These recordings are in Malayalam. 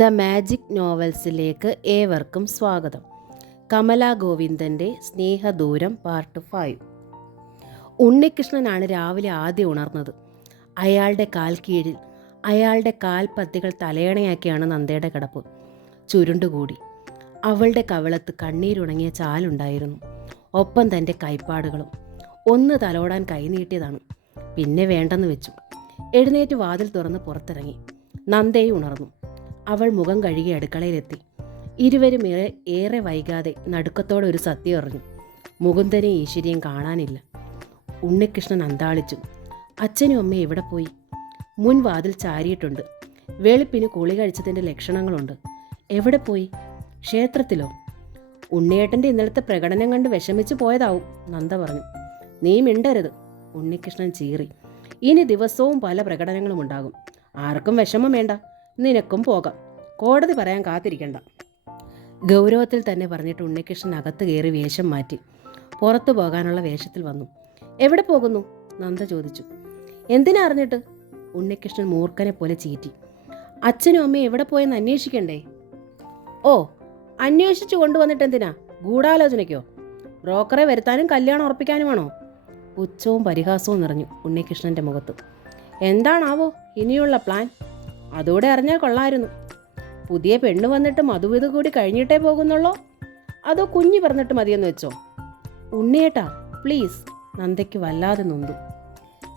ദ മാജിക് നോവൽസിലേക്ക് ഏവർക്കും സ്വാഗതം. കമലാ ഗോവിന്ദൻ്റെ സ്നേഹദൂരം പാർട്ട് 5. ഉണ്ണികൃഷ്ണനാണ് രാവിലെ ആദ്യം ഉണർന്നത്. അയാളുടെ കാൽ കീഴിൽ അയാളുടെ കാൽപ്പത്തികൾ തലയണയാക്കിയാണ് നന്ദയുടെ കിടപ്പ്. ചുരുണ്ടുകൂടി അവളുടെ കവിളത്ത് കണ്ണീരുണങ്ങിയ ചാലുണ്ടായിരുന്നു. ഒപ്പം തൻ്റെ കൈപ്പാടുകളും. ഒന്ന് തലോടാൻ കൈനീട്ടിയതാണ്. പിന്നെ വേണ്ടെന്ന് വെച്ചു. എഴുന്നേറ്റ് വാതിൽ തുറന്ന് പുറത്തിറങ്ങി. നന്ദയെ ഉണർന്നു. അവൾ മുഖം കഴുകി അടുക്കളയിലെത്തി. ഇരുവരും ഏറെ വൈകാതെ നടുക്കത്തോടെ ഒരു സത്യം അറിഞ്ഞു. മുകുന്ദനെയും ഈശ്വരിയും കാണാനില്ല. ഉണ്ണികൃഷ്ണൻ അന്താളിച്ചു. അച്ഛനും അമ്മയും എവിടെ പോയി? മുൻ വാതിൽ ചാരിയിട്ടുണ്ട്. വെളുപ്പിന് കുളി കഴിച്ചതിൻ്റെ ലക്ഷണങ്ങളുണ്ട്. എവിടെ പോയി? ക്ഷേത്രത്തിലോ? ഉണ്ണിയേട്ടൻ്റെ ഇന്നലത്തെ പ്രകടനം കണ്ട് വിഷമിച്ചു പോയതാവും, നന്ദ പറഞ്ഞു. നീ മിണ്ടരുത്, ഉണ്ണികൃഷ്ണൻ ചീറി. ഇനി ദിവസവും പല പ്രകടനങ്ങളും ഉണ്ടാകും. ആർക്കും വിഷമം വേണ്ട. നിനക്കും പോകാം. കോടതി പറയാൻ കാത്തിരിക്കണ്ട. ഗൗരവത്തിൽ തന്നെ പറഞ്ഞിട്ട് ഉണ്ണികൃഷ്ണൻ അകത്ത് കയറി വേഷം മാറ്റി പുറത്തു പോകാനുള്ള വേഷത്തിൽ വന്നു. എവിടെ പോകുന്നു? നന്ദ ചോദിച്ചു. എന്തിനാ അറിഞ്ഞിട്ട്? ഉണ്ണികൃഷ്ണൻ മൂർഖനെ പോലെ ചീറ്റി. അച്ഛനും അമ്മയും എവിടെ പോയെന്ന് അന്വേഷിക്കണ്ടേ? ഓ, അന്വേഷിച്ചു കൊണ്ടുവന്നിട്ട് എന്തിനാ? ഗൂഢാലോചനയ്ക്കോ? ബ്രോക്കറെ വരുത്താനും കല്യാണം ഉറപ്പിക്കാനുമാണോ? പുച്ഛവും പരിഹാസവും നിറഞ്ഞു ഉണ്ണികൃഷ്ണൻ്റെ മുഖത്ത്. എന്താണാവോ ഇനിയുള്ള പ്ലാൻ? അതോടെ അറിഞ്ഞാൽ കൊള്ളായിരുന്നു. പുതിയ പെണ്ണ് വന്നിട്ട് മധുവിധ കൂടി കഴിഞ്ഞിട്ടേ പോകുന്നുള്ളോ? അതോ കുഞ്ഞു പറഞ്ഞിട്ട് മതിയെന്ന് വെച്ചോ? ഉണ്ണിയേട്ടാ പ്ലീസ്, നന്ദയ്ക്ക് വല്ലാതെ നൊന്തു.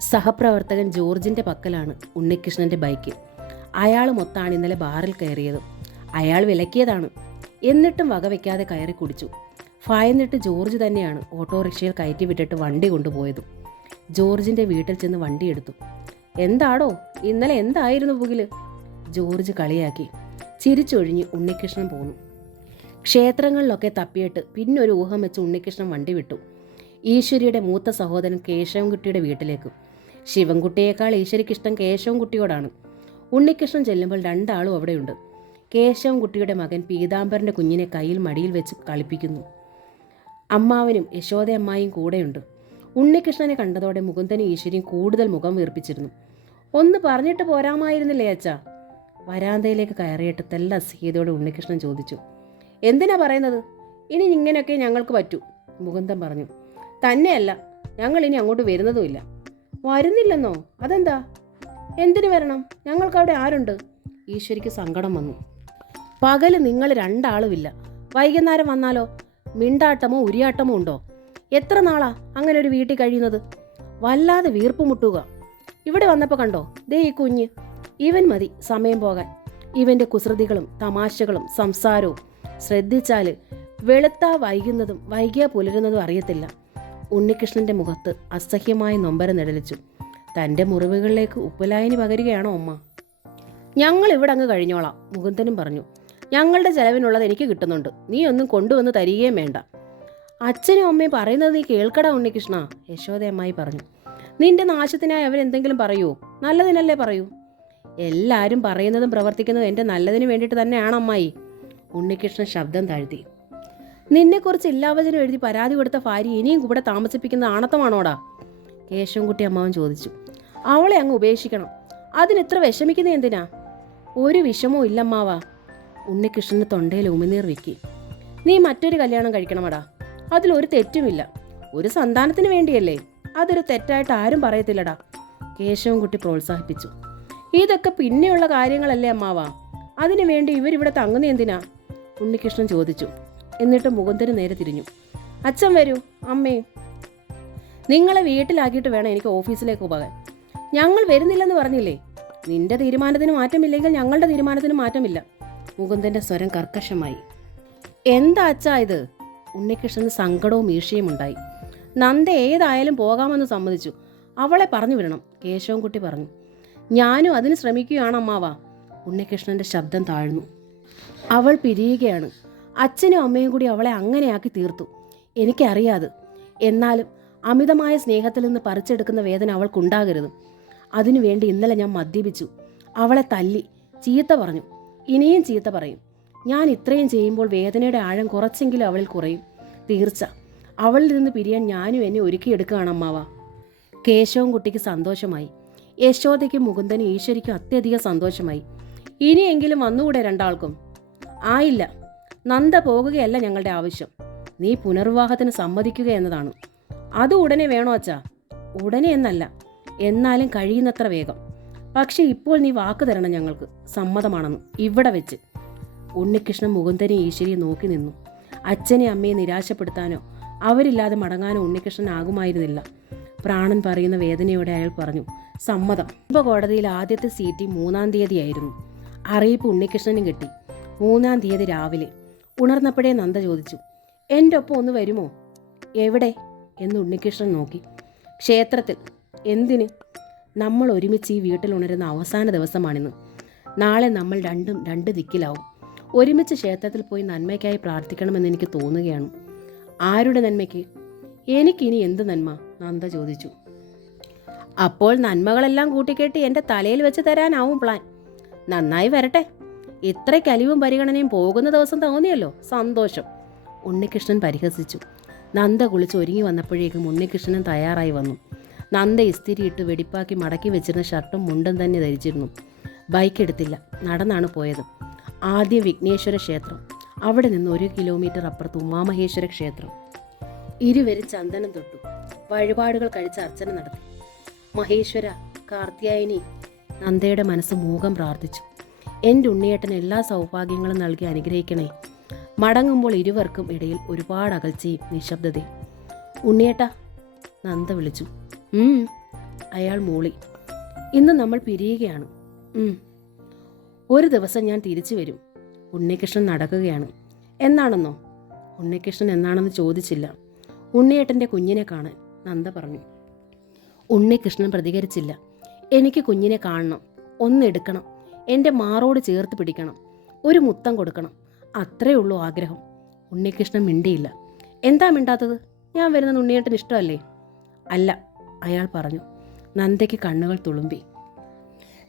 സഹപ്രവർത്തകൻ ജോർജിൻ്റെ പക്കലാണ് ഉണ്ണികൃഷ്ണൻ്റെ ബൈക്ക്. അയാൾ മൊത്താണ് ഇന്നലെ ബാറിൽ കയറിയത്. അയാൾ വിലക്കിയതാണ്. എന്നിട്ടും വകവയ്ക്കാതെ കയറി കുടിച്ചു. ഭയന്നിട്ട് ജോർജ് തന്നെയാണ് ഓട്ടോറിക്ഷയിൽ കയറ്റി വിട്ടിട്ട് വണ്ടി കൊണ്ടുപോയത്. ജോർജിൻ്റെ വീട്ടിൽ ചെന്ന് വണ്ടിയെടുത്തു. എന്താടോ ഇന്നലെ എന്തായിരുന്നു പുകില്? ജോർജ് കളിയാക്കി. ചിരിച്ചൊഴിഞ്ഞ് ഉണ്ണികൃഷ്ണൻ പോന്നു. ക്ഷേത്രങ്ങളിലൊക്കെ തപ്പിയിട്ട് പിന്നൊരു ഊഹം വെച്ച് ഉണ്ണികൃഷ്ണൻ വണ്ടി വിട്ടു. ഈശ്വരിയുടെ മൂത്ത സഹോദരൻ കേശവൻകുട്ടിയുടെ വീട്ടിലേക്ക്. ശിവൻകുട്ടിയേക്കാൾ ഈശ്വരിക്കിഷ്ടം കേശവൻകുട്ടിയോടാണ്. ഉണ്ണികൃഷ്ണൻ ചെല്ലുമ്പോൾ രണ്ടാളും അവിടെയുണ്ട്. കേശവൻകുട്ടിയുടെ മകൻ പീതാംബരൻ്റെ കുഞ്ഞിനെ കയ്യിൽ മടിയിൽ വെച്ച് കളിപ്പിക്കുന്നു. അമ്മാവനും യശോദയമ്മായും കൂടെയുണ്ട്. ഉണ്ണികൃഷ്ണനെ കണ്ടതോടെ മുകുന്ദനും ഈശ്വരിയും കൂടുതൽ മുഖം വീർപ്പിച്ചിരുന്നു. ഒന്ന് പറഞ്ഞിട്ട് പോരാമായിരുന്നില്ലേ അച്ഛാ? വരാന്തയിലേക്ക് കയറിയിട്ട് തെല്ല അസഹ്യതയോടെ ഉണ്ണികൃഷ്ണൻ ചോദിച്ചു. എന്തിനാ പറയുന്നത്? ഇനി ഇങ്ങനെയൊക്കെ ഞങ്ങൾക്ക് പറ്റൂ, മുകുന്ദൻ പറഞ്ഞു. തന്നെയല്ല, ഞങ്ങൾ ഇനി അങ്ങോട്ട് വരുന്നതുമില്ല. വരുന്നില്ലെന്നോ? അതെന്താ? എന്തിനു വരണം? ഞങ്ങൾക്കവിടെ ആരുണ്ട്? ഈശ്വരിക്ക് സങ്കടം വന്നു. പകല് നിങ്ങൾ രണ്ടാളുമില്ല. വൈകുന്നേരം വന്നാലോ? മിണ്ടാട്ടമോ ഉരിയാട്ടമോ ഉണ്ടോ? എത്ര നാളാ അങ്ങനെ ഒരു വീട്ടിൽ കഴിയുന്നത്? വല്ലാതെ വീർപ്പ് മുട്ടുക. ഇവിടെ വന്നപ്പോൾ കണ്ടോ, ദേ ഈ കുഞ്ഞ്. ഇവൻ മതി സമയം പോകാൻ. ഇവൻ്റെ കുസൃതികളും തമാശകളും സംസാരവും ശ്രദ്ധിച്ചാൽ വെളുത്താ വൈകുന്നതും വൈകിയാ പുലരുന്നതും അറിയത്തില്ല. ഉണ്ണികൃഷ്ണൻ്റെ മുഖത്ത് അസഹ്യമായ നൊമ്പരം നിഴലിച്ചു. തൻ്റെ മുറിവുകളിലേക്ക് ഉപ്പുലായനി പകരുകയാണോ അമ്മ? ഞങ്ങൾ ഇവിടെ അങ്ങ് കഴിഞ്ഞോളാം, മുകുന്ദനും പറഞ്ഞു. ഞങ്ങളുടെ ചെലവിനുള്ളത് എനിക്ക് കിട്ടുന്നുണ്ട്. നീ ഒന്നും കൊണ്ടുവന്ന് തരികയും വേണ്ട. അച്ഛനും അമ്മയും പറയുന്നത് നീ കേൾക്കടാ ഉണ്ണികൃഷ്ണ, യശോദയമ്മായി പറഞ്ഞു. നിന്റെ നാശത്തിനായി അവരെന്തെങ്കിലും പറയൂ? നല്ലതിനല്ലേ പറയൂ. എല്ലാവരും പറയുന്നതും പ്രവർത്തിക്കുന്നതും എൻ്റെ നല്ലതിന് വേണ്ടിയിട്ട് തന്നെയാണ് അമ്മായി. ഉണ്ണികൃഷ്ണൻ ശബ്ദം താഴ്ത്തി. നിന്നെക്കുറിച്ച് ഇല്ലാവചനം എഴുതി പരാതി കൊടുത്ത ഭാര്യ ഇനിയും കൂടെ താമസിപ്പിക്കുന്ന ആണത്തമാണോടാ? കേശവൻകുട്ടി അമ്മാവൻ ചോദിച്ചു. അവളെ അങ്ങ് ഉപേക്ഷിക്കണം. അതിനിത്ര വിഷമിക്കുന്നത് എന്തിനാ? ഒരു വിഷമവും ഇല്ലമ്മാവാ. ഉണ്ണികൃഷ്ണന് തൊണ്ടയിൽ ഉമിനീർ വിക്കി. നീ മറ്റൊരു കല്യാണം കഴിക്കണമടാ. അതിലൊരു തെറ്റുമില്ല. ഒരു സന്താനത്തിന് വേണ്ടിയല്ലേ? അതൊരു തെറ്റായിട്ട് ആരും പറയത്തില്ലടാ, കേശവൻകുട്ടി പ്രോത്സാഹിപ്പിച്ചു. ഇതൊക്കെ പിന്നെയുള്ള കാര്യങ്ങളല്ലേ അമ്മാവാ. അതിനു വേണ്ടി ഇവരിവിടെ തങ്ങുന്ന എന്തിനാ? ഉണ്ണികൃഷ്ണൻ ചോദിച്ചു. എന്നിട്ട് മുകുന്ദന് നേരെ തിരിഞ്ഞു. അച്ഛൻ വരൂ, അമ്മേ. നിങ്ങളെ വീട്ടിലാക്കിയിട്ട് വേണം എനിക്ക് ഓഫീസിലേക്ക് പോകാൻ. ഞങ്ങൾ വരുന്നില്ലെന്ന് പറഞ്ഞില്ലേ? നിന്റെ തീരുമാനത്തിന് മാറ്റമില്ലെങ്കിൽ ഞങ്ങളുടെ തീരുമാനത്തിന് മാറ്റമില്ല. മുകുന്ദൻ്റെ സ്വരം കർക്കശമായി. എന്താ അച്ഛാ ഇത്? ഉണ്ണികൃഷ്ണന് സങ്കടവും ഈർഷ്യയും ഉണ്ടായി. നന്ദ ഏതായാലും പോകാമെന്ന് സമ്മതിച്ചു. അവളെ പറഞ്ഞു വിടണം, കേശവൻകുട്ടി പറഞ്ഞു. ഞാനും അതിന് ശ്രമിക്കുകയാണ് അമ്മാവാ. ഉണ്ണികൃഷ്ണൻ്റെ ശബ്ദം താഴ്ന്നു. അവൾ പിരിയുകയാണ്. അച്ഛനും അമ്മയും കൂടി അവളെ അങ്ങനെയാക്കി തീർത്തു. എനിക്കറിയാത്. എന്നാലും അമിതമായ സ്നേഹത്തിൽ നിന്ന് പറിച്ചെടുക്കുന്ന വേദന അവൾക്കുണ്ടാകരുത്. അതിനുവേണ്ടി ഇന്നലെ ഞാൻ മദ്യപിച്ചു. അവളെ തല്ലി, ചീത്ത പറഞ്ഞു. ഇനിയും ചീത്ത പറയും. ഞാൻ ഇത്രയും ചെയ്യുമ്പോൾ വേദനയുടെ ആഴം കുറച്ചെങ്കിലും അവളിൽ കുറയും, തീർച്ച. അവളിൽ നിന്ന് പിരിയാൻ ഞാനും എന്നെ ഒരുക്കിയെടുക്കുകയാണ് അമ്മാവ. കേശവൻകുട്ടിക്ക് സന്തോഷമായി. യശോദയ്ക്കും മുകുന്ദനും ഈശ്വരിക്കും അത്യധികം സന്തോഷമായി. ഇനിയെങ്കിലും വന്നുകൂടെ രണ്ടാൾക്കും? ആയില്ല. നന്ദ പോകുകയല്ല ഞങ്ങളുടെ ആവശ്യം. നീ പുനർവിവാഹത്തിന് സമ്മതിക്കുക എന്നതാണ്. അത് ഉടനെ വേണോ അച്ഛാ? ഉടനെ എന്നല്ല, എന്നാലും കഴിയുന്നത്ര വേഗം. പക്ഷെ ഇപ്പോൾ നീ വാക്ക് തരണം ഞങ്ങൾക്ക്, സമ്മതമാണെന്ന്, ഇവിടെ വെച്ച്. ഉണ്ണികൃഷ്ണൻ മുകുന്ദനെ ഈശ്വരിയെ നോക്കി നിന്നു. അച്ഛനെ അമ്മയെ നിരാശപ്പെടുത്താനോ അവരില്ലാതെ മടങ്ങാനോ ഉണ്ണികൃഷ്ണനാകുമായിരുന്നില്ല. പ്രാണൻ പറയുന്ന വേദനയോടെ അയാൾ പറഞ്ഞു, സമ്മതം. കോടതിയിൽ ആദ്യത്തെ സീറ്റ് 3-ാം തീയതിയായിരുന്നു. അറിയിപ്പ് ഉണ്ണികൃഷ്ണനും കിട്ടി. 3-ാം തീയതി രാവിലെ. ഉണർന്നപ്പോഴേ നന്ദ ചോദിച്ചു, എൻ്റെ ഒപ്പം ഒന്ന് വരുമോ? എവിടെ എന്ന് ഉണ്ണികൃഷ്ണൻ നോക്കി. ക്ഷേത്രത്തിൽ. എന്തിന്? നമ്മൾ ഒരുമിച്ച് ഈ വീട്ടിൽ ഉണരുന്ന അവസാന ദിവസമാണിന്ന്. നാളെ നമ്മൾ രണ്ടും രണ്ട് ദിക്കിലാവും. ഒരുമിച്ച് ക്ഷേത്രത്തിൽ പോയി നന്മയ്ക്കായി പ്രാർത്ഥിക്കണമെന്ന് എനിക്ക് തോന്നുകയാണ്. ആരുടെ നന്മയ്ക്ക്? എനിക്കിനി എന്ത് നന്മ? നന്ദ ചോദിച്ചു. അപ്പോൾ നന്മകളെല്ലാം കൂട്ടിക്കെട്ടി എൻ്റെ തലയിൽ വെച്ച് തരാനാവും പ്ലാൻ. നന്നായി വരട്ടെ. ഇത്രയ്ക്ക് അലിവും പരിഗണനയും പോകുന്ന ദിവസം തോന്നിയല്ലോ, സന്തോഷം. ഉണ്ണികൃഷ്ണൻ പരിഹസിച്ചു. നന്ദ കുളിച്ച് ഒരുങ്ങി വന്നപ്പോഴേക്കും ഉണ്ണികൃഷ്ണൻ തയ്യാറായി വന്നു. നന്ദ ഇസ്തിരിയിട്ട് വെടിപ്പാക്കി മടക്കി വെച്ചിരുന്ന ഷർട്ടും മുണ്ടും തന്നെ ധരിച്ചിരുന്നു. ബൈക്ക് എടുത്തില്ല, നടന്നാണ് പോയത്. ആദ്യം വിഘ്നേശ്വര ക്ഷേത്രം, അവിടെ നിന്ന് 1 കിലോമീറ്റർ അപ്പുറത്ത് ഉമാമഹേശ്വര ക്ഷേത്രം. ഇരുവരും ചന്ദനം തൊട്ടു, വഴിപാടുകൾ കഴിച്ച് അർച്ചന നടത്തി. മഹേശ്വര, കാർത്യായനി. നന്ദയുടെ മനസ്സ് മൂകം പ്രാർത്ഥിച്ചു. എൻ്റെ ഉണ്ണിയേട്ടന് എല്ലാ സൗഭാഗ്യങ്ങളും നൽകി അനുഗ്രഹിക്കണേ. മടങ്ങുമ്പോൾ ഇരുവർക്കും ഇടയിൽ ഒരുപാട് അകൽച്ചയും നിശബ്ദതയും. ഉണ്ണിയേട്ടാ, നന്ദ വിളിച്ചു. അയാൾ മൂളി. ഇന്ന് നമ്മൾ പിരിയുകയാണ്. ഒരു ദിവസം ഞാൻ തിരിച്ചു വരും. ഉണ്ണികൃഷ്ണൻ നടക്കുകയാണ്. എന്നാണെന്നോ? ഉണ്ണികൃഷ്ണൻ എന്നാണെന്ന് ചോദിച്ചില്ല. ഉണ്ണിയേട്ടൻ്റെ കുഞ്ഞിനെ കാണാൻ, നന്ദ പറഞ്ഞു. ഉണ്ണികൃഷ്ണൻ പ്രതികരിച്ചില്ല. എനിക്ക് കുഞ്ഞിനെ കാണണം, ഒന്നെടുക്കണം, എൻ്റെ മാറോട് ചേർത്ത് പിടിക്കണം, ഒരു മുത്തം കൊടുക്കണം, അത്രേ ഉള്ളൂ ആഗ്രഹം. ഉണ്ണികൃഷ്ണൻ മിണ്ടിയില്ല. എന്താ മിണ്ടാത്തത്? ഞാൻ വരുന്നത് ഉണ്ണിയേട്ടന് ഇഷ്ടമല്ലേ? അല്ല, അയാൾ പറഞ്ഞു. നന്ദയ്ക്ക് കണ്ണുകൾ തുളുമ്പി.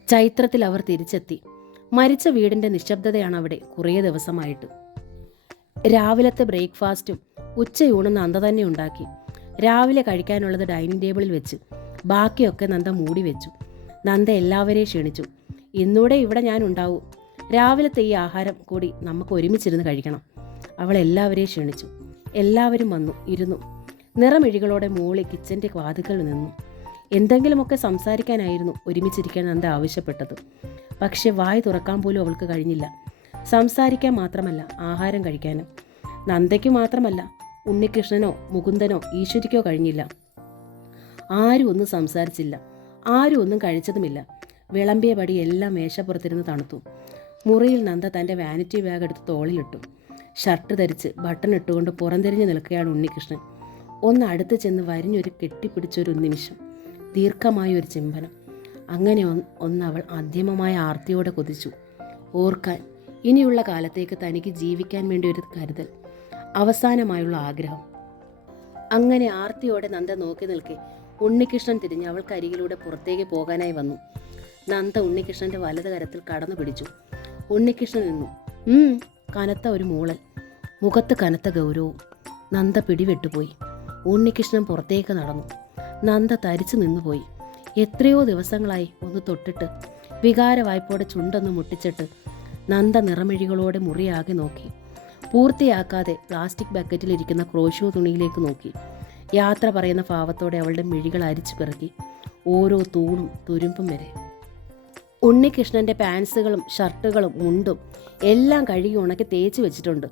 ചൈത്രത്തിൽ അവർ തിരിച്ചെത്തി. മരിച്ച വീടിൻ്റെ നിശബ്ദതയാണ് അവിടെ കുറേ ദിവസമായിട്ട്. രാവിലത്തെ ബ്രേക്ക്ഫാസ്റ്റും ഉച്ചയൂണും നന്ദ തന്നെ ഉണ്ടാക്കി. രാവിലെ കഴിക്കാനുള്ളത് ഡൈനിങ് ടേബിളിൽ വെച്ച്, ബാക്കിയൊക്കെ നന്ദ മൂടി വെച്ചു. നന്ദ എല്ലാവരെയും ക്ഷണിച്ചു. ഇന്നൂടെ ഇവിടെ ഞാൻ ഉണ്ടാവൂ. രാവിലത്തെ ഈ ആഹാരം കൂടി നമുക്ക് ഒരുമിച്ചിരുന്ന് കഴിക്കണം. അവൾ എല്ലാവരെയും ക്ഷണിച്ചു. എല്ലാവരും വന്നു, ഇരുന്നു. നിറമിഴികളോടെ മോളി കിച്ചൻ്റെ വാതിക്കൽ നിന്നു. എന്തെങ്കിലുമൊക്കെ സംസാരിക്കാനായിരുന്നു ഒരുമിച്ചിരിക്കാൻ നന്ദ ആവശ്യപ്പെട്ടത്. പക്ഷെ വായ് തുറക്കാൻ പോലും അവൾക്ക് കഴിഞ്ഞില്ല. സംസാരിക്കാൻ മാത്രമല്ല, ആഹാരം കഴിക്കാനും. നന്ദയ്ക്ക് മാത്രമല്ല, ഉണ്ണികൃഷ്ണനോ മുകുന്ദനോ ഈശ്വരിക്കോ കഴിഞ്ഞില്ല. ആരും ഒന്നും സംസാരിച്ചില്ല, ആരും ഒന്നും കഴിച്ചതുമില്ല. വിളമ്പിയ പടി എല്ലാം മേശപ്പുറത്തിരുന്ന് തണുത്തു. മുറിയിൽ നന്ദ തൻ്റെ വാനിറ്റി ബാഗ് എടുത്ത് തോളിലിട്ടു. ഷർട്ട് ധരിച്ച് ബട്ടൺ ഇട്ടുകൊണ്ട് പുറംതിരിഞ്ഞ് നിൽക്കുകയാണ് ഉണ്ണികൃഷ്ണൻ. ഒന്ന് അടുത്ത് ചെന്ന് വരിഞ്ഞൊരു കെട്ടിപ്പിടിച്ചൊരു നിമിഷം, ദീർഘമായൊരു ചുംബനം. അങ്ങനെ ഒന്നവൾ ആദ്യമമായ ആർത്തിയോടെ കൊതിച്ചു. ഓർക്കാൻ, ഇനിയുള്ള കാലത്തേക്ക് തനിക്ക് ജീവിക്കാൻ വേണ്ടി ഒരു കരുതൽ, അവസാനമായുള്ള ആഗ്രഹം. അങ്ങനെ ആർത്തിയോടെ നന്ദ നോക്കി നിൽക്കെ ഉണ്ണികൃഷ്ണൻ തിരിഞ്ഞ് അവൾക്കരികിലൂടെ പുറത്തേക്ക് പോകാനായി വന്നു. നന്ദ ഉണ്ണികൃഷ്ണൻ്റെ വലത് കരത്തിൽ കടന്നു പിടിച്ചു. ഉണ്ണികൃഷ്ണൻ നിന്നു. കനത്ത ഒരു മൂളൽ, മുഖത്ത് കനത്ത ഗൗരവവും. നന്ദ പിടിവിട്ടുപോയി. ഉണ്ണികൃഷ്ണൻ പുറത്തേക്ക് നടന്നു. നന്ദ തരിച്ചു നിന്നുപോയി. എത്രയോ ദിവസങ്ങളായി ഒന്ന് തൊട്ടിട്ട്, വികാരവായ്പോടെ ചുണ്ടൊന്ന് മുട്ടിച്ചിട്ട്. നന്ദ നിറമിഴികളോടെ മുറിയാകെ നോക്കി. പൂർത്തിയാക്കാതെ പ്ലാസ്റ്റിക് ബക്കറ്റിലിരിക്കുന്ന ക്രോഷോ തുണിയിലേക്ക് നോക്കി. യാത്ര പറയുന്ന ഭാവത്തോടെ അവളുടെ മിഴികൾ അരിച്ചു പിറക്കി, ഓരോ തൂണും തുരുമ്പും വരെ. ഉണ്ണികൃഷ്ണൻ്റെ പാൻസുകളും ഷർട്ടുകളും മുണ്ടും എല്ലാം കഴുകി ഉണക്കി തേച്ച് വെച്ചിട്ടുണ്ട്.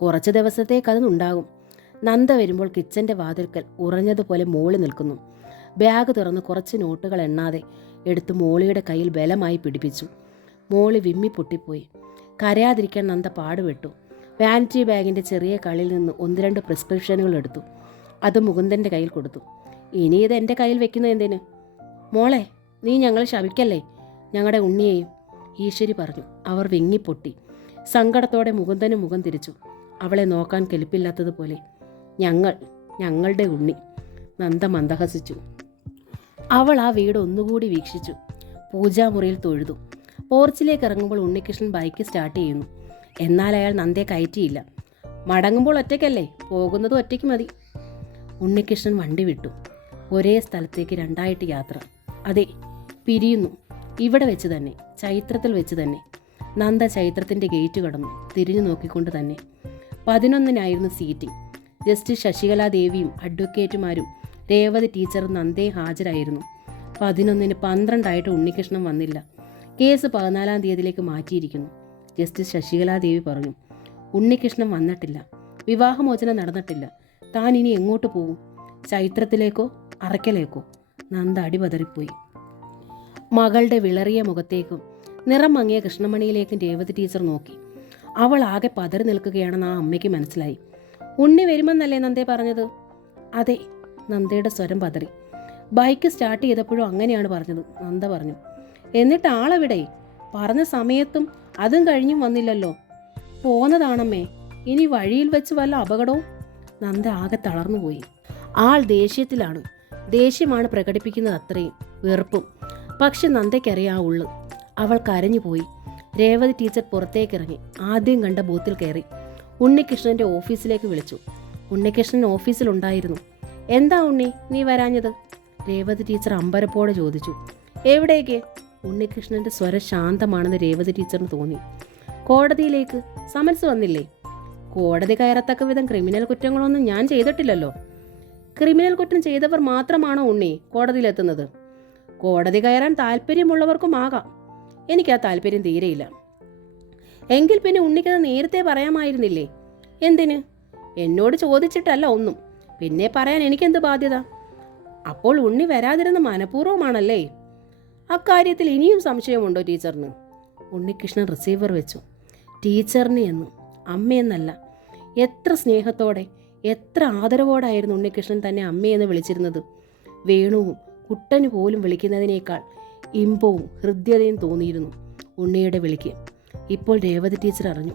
കുറച്ച് ദിവസത്തേക്ക് അതുണ്ടാകും. നന്ദ വരുമ്പോൾ കിച്ചൻ്റെ വാതിൽക്കൽ ഉറഞ്ഞതുപോലെ മോളി നിൽക്കുന്നു. ബാഗ് തുറന്ന് കുറച്ച് നോട്ടുകൾ എണ്ണാതെ എടുത്ത് മോളിയുടെ കയ്യിൽ ബലമായി പിടിപ്പിച്ചു. മോളി വിമ്മി പൊട്ടിപ്പോയി. കരയാതിരിക്കാൻ നന്ദ പാടുപെട്ടു. വാനിറ്റി ബാഗിൻ്റെ ചെറിയ കളിൽ നിന്ന് 1-2 പ്രിസ്ക്രിപ്ഷനുകൾ എടുത്തു. അത് മുകുന്ദൻ്റെ കയ്യിൽ കൊടുത്തു. ഇനി ഇത് എൻ്റെ കയ്യിൽ വെക്കുന്നത് എന്തിന്? മോളെ, നീ ഞങ്ങളെ ശപിക്കല്ലേ, ഞങ്ങളുടെ ഉണ്ണിയെയും, ഈശ്വരി പറഞ്ഞു. അവർ വിങ്ങിപ്പൊട്ടി. സങ്കടത്തോടെ മുകുന്ദന് മുഖം തിരിച്ചു. അവളെ നോക്കാൻ കെൽപ്പില്ലാത്തതുപോലെ. ഞങ്ങളുടെ ഉണ്ണി, നന്ദ മന്ദഹസിച്ചു. അവൾ ആ വീട് ഒന്നുകൂടി വീക്ഷിച്ചു. പൂജാമുറിയിൽ തൊഴുതു. പോർച്ചിലേക്ക് ഇറങ്ങുമ്പോൾ ഉണ്ണികൃഷ്ണൻ ബൈക്ക് സ്റ്റാർട്ട് ചെയ്യുന്നു. എന്നാൽ അയാൾ നന്ദയെ കയറ്റിയില്ല. മടങ്ങുമ്പോൾ ഒറ്റയ്ക്കല്ലേ, പോകുന്നതും ഒറ്റയ്ക്ക് മതി. ഉണ്ണികൃഷ്ണൻ വണ്ടി വിട്ടു. ഒരേ സ്ഥലത്തേക്ക് 2ആയിട്ട് യാത്ര. അതെ, പിരിയുന്നു. ഇവിടെ വെച്ച് തന്നെ, ചൈത്രത്തിൽ വെച്ച് തന്നെ. നന്ദ ചൈത്രത്തിൻ്റെ ഗേറ്റ് കടന്നു, തിരിഞ്ഞു നോക്കിക്കൊണ്ട് തന്നെ. 11-നായിരുന്നു സീറ്റിംഗ്. ജസ്റ്റിസ് ശശികലാദേവിയും അഡ്വക്കേറ്റുമാരും രേവതി ടീച്ചറും നന്ദയും ഹാജരായിരുന്നു. 11-ന് 12 ഉണ്ണികൃഷ്ണൻ വന്നില്ല. കേസ് 14-ാം തീയതിയിലേക്ക് മാറ്റിയിരിക്കുന്നു. ജസ്റ്റിസ് ശശികലാദേവി പറഞ്ഞു. ഉണ്ണികൃഷ്ണൻ വന്നിട്ടില്ല, വിവാഹമോചനം നടന്നിട്ടില്ല. താൻ ഇനി എങ്ങോട്ട് പോകും? ചൈത്രത്തിലേക്കോ അറയ്ക്കലേക്കോ? നന്ദ അടിപതറിപ്പോയി. മകളുടെ വിളറിയ മുഖത്തേക്കും നിറം മങ്ങിയ കൃഷ്ണമണിയിലേക്കും രേവതി ടീച്ചർ നോക്കി. അവൾ ആകെ പതറി നിൽക്കുകയാണെന്ന് ആ അമ്മയ്ക്ക് മനസ്സിലായി. ഉണ്ണി വരുമെന്നല്ലേ നന്ദേ പറഞ്ഞത്? അതെ. നന്ദയുടെ സ്വരം പതറി. ബൈക്ക് സ്റ്റാർട്ട് ചെയ്തപ്പോഴും അങ്ങനെയാണ് പറഞ്ഞത്, നന്ദ പറഞ്ഞു. എന്നിട്ട് ആളെവിടെ? പറഞ്ഞ സമയത്തും അതും കഴിഞ്ഞും വന്നില്ലല്ലോ. പോന്നതാണമ്മേ. ഇനി വഴിയിൽ വെച്ച് വല്ല അപകടവും? നന്ദ ആകെ തളർന്നുപോയി. ആൾ ദേഷ്യത്തിലാണ്. ദേഷ്യമാണ് പ്രകടിപ്പിക്കുന്നത്, അത്രയും വെറുപ്പും. പക്ഷെ നന്ദയ്ക്കറിയാം ആ ഉള്ളു. അവൾ കരഞ്ഞുപോയി. രേവതി ടീച്ചർ പുറത്തേക്കിറങ്ങി. ആദ്യം കണ്ട ബൂത്തിൽ കയറി. ഉണ്ണികൃഷ്ണൻ്റെ ഓഫീസിലേക്ക് വിളിച്ചു. ഉണ്ണികൃഷ്ണൻ ഓഫീസിലുണ്ടായിരുന്നു. എന്താ ഉണ്ണി നീ വരാഞ്ഞത്? രേവതി ടീച്ചർ അമ്പരപ്പോടെ ചോദിച്ചു. എവിടേക്ക്? ഉണ്ണികൃഷ്ണൻ്റെ സ്വരം ശാന്തമാണെന്ന് രേവതി ടീച്ചറിന് തോന്നി. കോടതിയിലേക്ക്. സമൻസ് വന്നില്ലേ? കോടതി കയറത്തക്ക വിധം ക്രിമിനൽ കുറ്റങ്ങളൊന്നും ഞാൻ ചെയ്തിട്ടില്ലല്ലോ. ക്രിമിനൽ കുറ്റം ചെയ്തവർ മാത്രമാണോ ഉണ്ണി കോടതിയിലെത്തുന്നത്? കോടതി കയറാൻ താല്പര്യമുള്ളവർക്കും ആകാം. എനിക്കാ താല്പര്യം തീരെയില്ല. എങ്കിൽ പിന്നെ ഉണ്ണിക്കത് നേരത്തെ പറയാമായിരുന്നില്ലേ? എന്തിന്? എന്നോട് ചോദിച്ചിട്ടല്ല ഒന്നും. പിന്നെ പറയാൻ എനിക്കെന്ത് ബാധ്യത? അപ്പോൾ ഉണ്ണി വരാതിരുന്ന മനഃപൂർവ്വമാണല്ലേ? അക്കാര്യത്തിൽ ഇനിയും സംശയമുണ്ടോ ടീച്ചറിന്? ഉണ്ണികൃഷ്ണൻ റിസീവർ വെച്ചു. ടീച്ചറിന് എന്നും അമ്മയെന്നല്ല, എത്ര സ്നേഹത്തോടെ എത്ര ആദരവോടായിരുന്നു ഉണ്ണികൃഷ്ണൻ തന്നെ അമ്മയെന്ന് വിളിച്ചിരുന്നത്. വേണുവും കുട്ടന് പോലും വിളിക്കുന്നതിനേക്കാൾ ഇമ്പവും ഹൃദ്യതയും തോന്നിയിരുന്നു ഉണ്ണിയുടെ വിളിക്ക്. ഇപ്പോൾ രേവതി ടീച്ചർ അറിഞ്ഞു,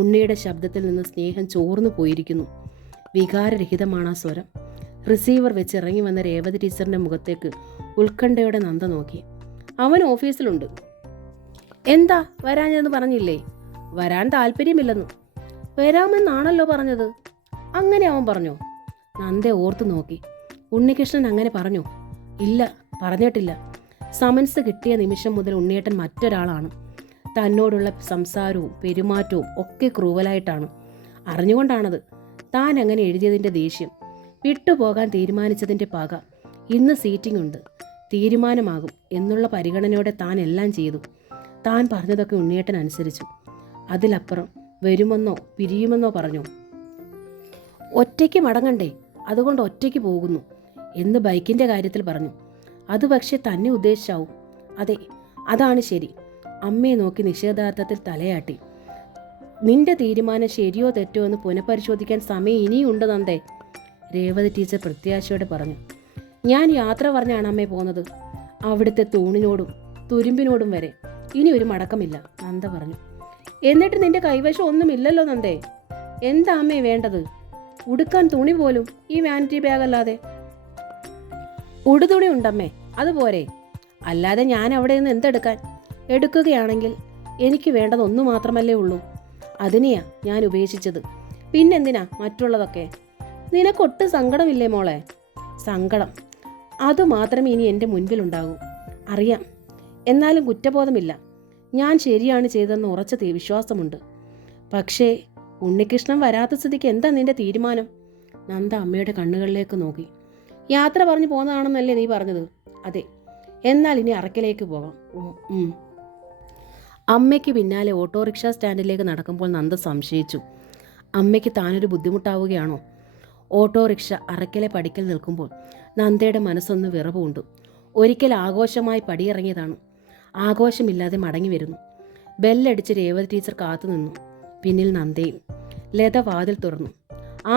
ഉണ്ണിയുടെ ശബ്ദത്തിൽ നിന്ന് സ്നേഹം ചോർന്നു പോയിരിക്കുന്നു. വികാരരഹിതമാണ് ആ സ്വരം. റിസീവർ വെച്ച് ഇറങ്ങി വന്ന രേവതി ടീച്ചറിൻ്റെ മുഖത്തേക്ക് ഉത്കണ്ഠയോടെ നന്ദ നോക്കി. അവൻ ഓഫീസിലുണ്ട്. എന്താ വരാഞ്ഞെന്ന് പറഞ്ഞില്ലേ? വരാൻ താല്പര്യമില്ലെന്ന്. വരാമെന്നാണല്ലോ പറഞ്ഞത്. അങ്ങനെ അവൻ പറഞ്ഞോ? നന്ദ ഓർത്തു നോക്കി. ഉണ്ണികൃഷ്ണൻ അങ്ങനെ പറഞ്ഞോ? ഇല്ല, പറഞ്ഞിട്ടില്ല. സമൻസ് കിട്ടിയ നിമിഷം മുതൽ ഉണ്ണിയേട്ടൻ മറ്റൊരാളാണ്. തന്നോടുള്ള സംസാരവും പെരുമാറ്റവും ഒക്കെ ക്രൂവലായിട്ടാണ്. അറിഞ്ഞുകൊണ്ടാണത്. താൻ അങ്ങനെ എഴുതിയതിൻ്റെ ദേഷ്യം, വിട്ടുപോകാൻ തീരുമാനിച്ചതിൻ്റെ പക. ഇന്ന് സീറ്റിംഗ് ഉണ്ട്, തീരുമാനമാകും എന്നുള്ള പരിഗണനയോടെ താൻ എല്ലാം ചെയ്തു. താൻ പറഞ്ഞതൊക്കെ ഉണ്ണിയേട്ടൻ അനുസരിച്ചു. അതിലപ്പുറം വരുമെന്നോ പിരിയുമെന്നോ പറഞ്ഞോ? ഒറ്റയ്ക്ക് മടങ്ങണ്ടേ, അതുകൊണ്ട് ഒറ്റയ്ക്ക് പോകുന്നു എന്ന് ബൈക്കിൻ്റെ കാര്യത്തിൽ പറഞ്ഞു. അത് പക്ഷേ തന്നെ ഉദ്ദേശിച്ചാവും. അതെ, അതാണ് ശരി. അമ്മയെ നോക്കി നിഷേധാർത്ഥത്തിൽ തലയാട്ടി. നിന്റെ തീരുമാനം ശരിയോ തെറ്റോ എന്ന് പുനഃപരിശോധിക്കാൻ സമയം ഇനിയുണ്ട് നന്ദേ, രേവതി ടീച്ചർ പ്രത്യാശയോടെ പറഞ്ഞു. ഞാൻ യാത്ര പറഞ്ഞാണ് അമ്മയെ പോകുന്നത്, അവിടുത്തെ തൂണിനോടും തുരുമ്പിനോടും വരെ. ഇനി ഒരു മടക്കമില്ല, നന്ദ പറഞ്ഞു. എന്നിട്ട് നിന്റെ കൈവശം ഒന്നുമില്ലല്ലോ നന്ദേ. എന്താ അമ്മേ വേണ്ടത്? ഉടുക്കാൻ തുണി പോലും ഈ വാനിറ്റി ബാഗല്ലാതെ. ഉടുതുണി ഉണ്ടമ്മേ, അതുപോരെ. അല്ലാതെ ഞാൻ അവിടെ നിന്ന് എന്തെടുക്കാൻ? എടുക്കുകയാണെങ്കിൽ എനിക്ക് വേണ്ടത് ഒന്നു മാത്രമല്ലേ ഉള്ളൂ. അതിനെയാ ഞാൻ ഉപേക്ഷിച്ചത്. പിന്നെന്തിനാ മറ്റുള്ളതൊക്കെ? നിനക്കൊട്ടും സങ്കടമില്ലേ മോളെ? സങ്കടം അതുമാത്രമേ ഇനി എൻ്റെ മുൻപിലുണ്ടാകൂ. അറിയാം, എന്നാലും കുറ്റബോധമില്ല. ഞാൻ ശരിയാണ് ചെയ്തതെന്ന് ഉറച്ച വിശ്വാസമുണ്ട്. പക്ഷേ ഉണ്ണികൃഷ്ണൻ വരാത്ത സ്ഥിതിക്ക് എന്താ നിന്റെ തീരുമാനം? നന്ദ അമ്മയുടെ കണ്ണുകളിലേക്ക് നോക്കി. യാത്ര പറഞ്ഞു പോകുന്നതാണെന്നല്ലേ നീ പറഞ്ഞത്? അതെ. എന്നാൽ ഇനി അറക്കലേക്ക് പോകാം. അമ്മയ്ക്ക് പിന്നാലെ ഓട്ടോറിക്ഷ സ്റ്റാൻഡിലേക്ക് നടക്കുമ്പോൾ നന്ദ സംശയിച്ചു. അമ്മയ്ക്ക് താനൊരു ബുദ്ധിമുട്ടാവുകയാണോ? ഓട്ടോറിക്ഷ അറക്കലെ പടിക്കൽ നിൽക്കുമ്പോൾ നന്ദയുടെ മനസ്സൊന്ന് വിറവുണ്ട്. ഒരിക്കൽ ആഘോഷമായി പടിയിറങ്ങിയതാണ്, ആഘോഷമില്ലാതെ മടങ്ങി വരുന്നു. ബെല്ലടിച്ച് രേവതി ടീച്ചർ കാത്തുനിന്നു. പിന്നിൽ നന്ദയും. ലത വാതിൽ തുറന്നു.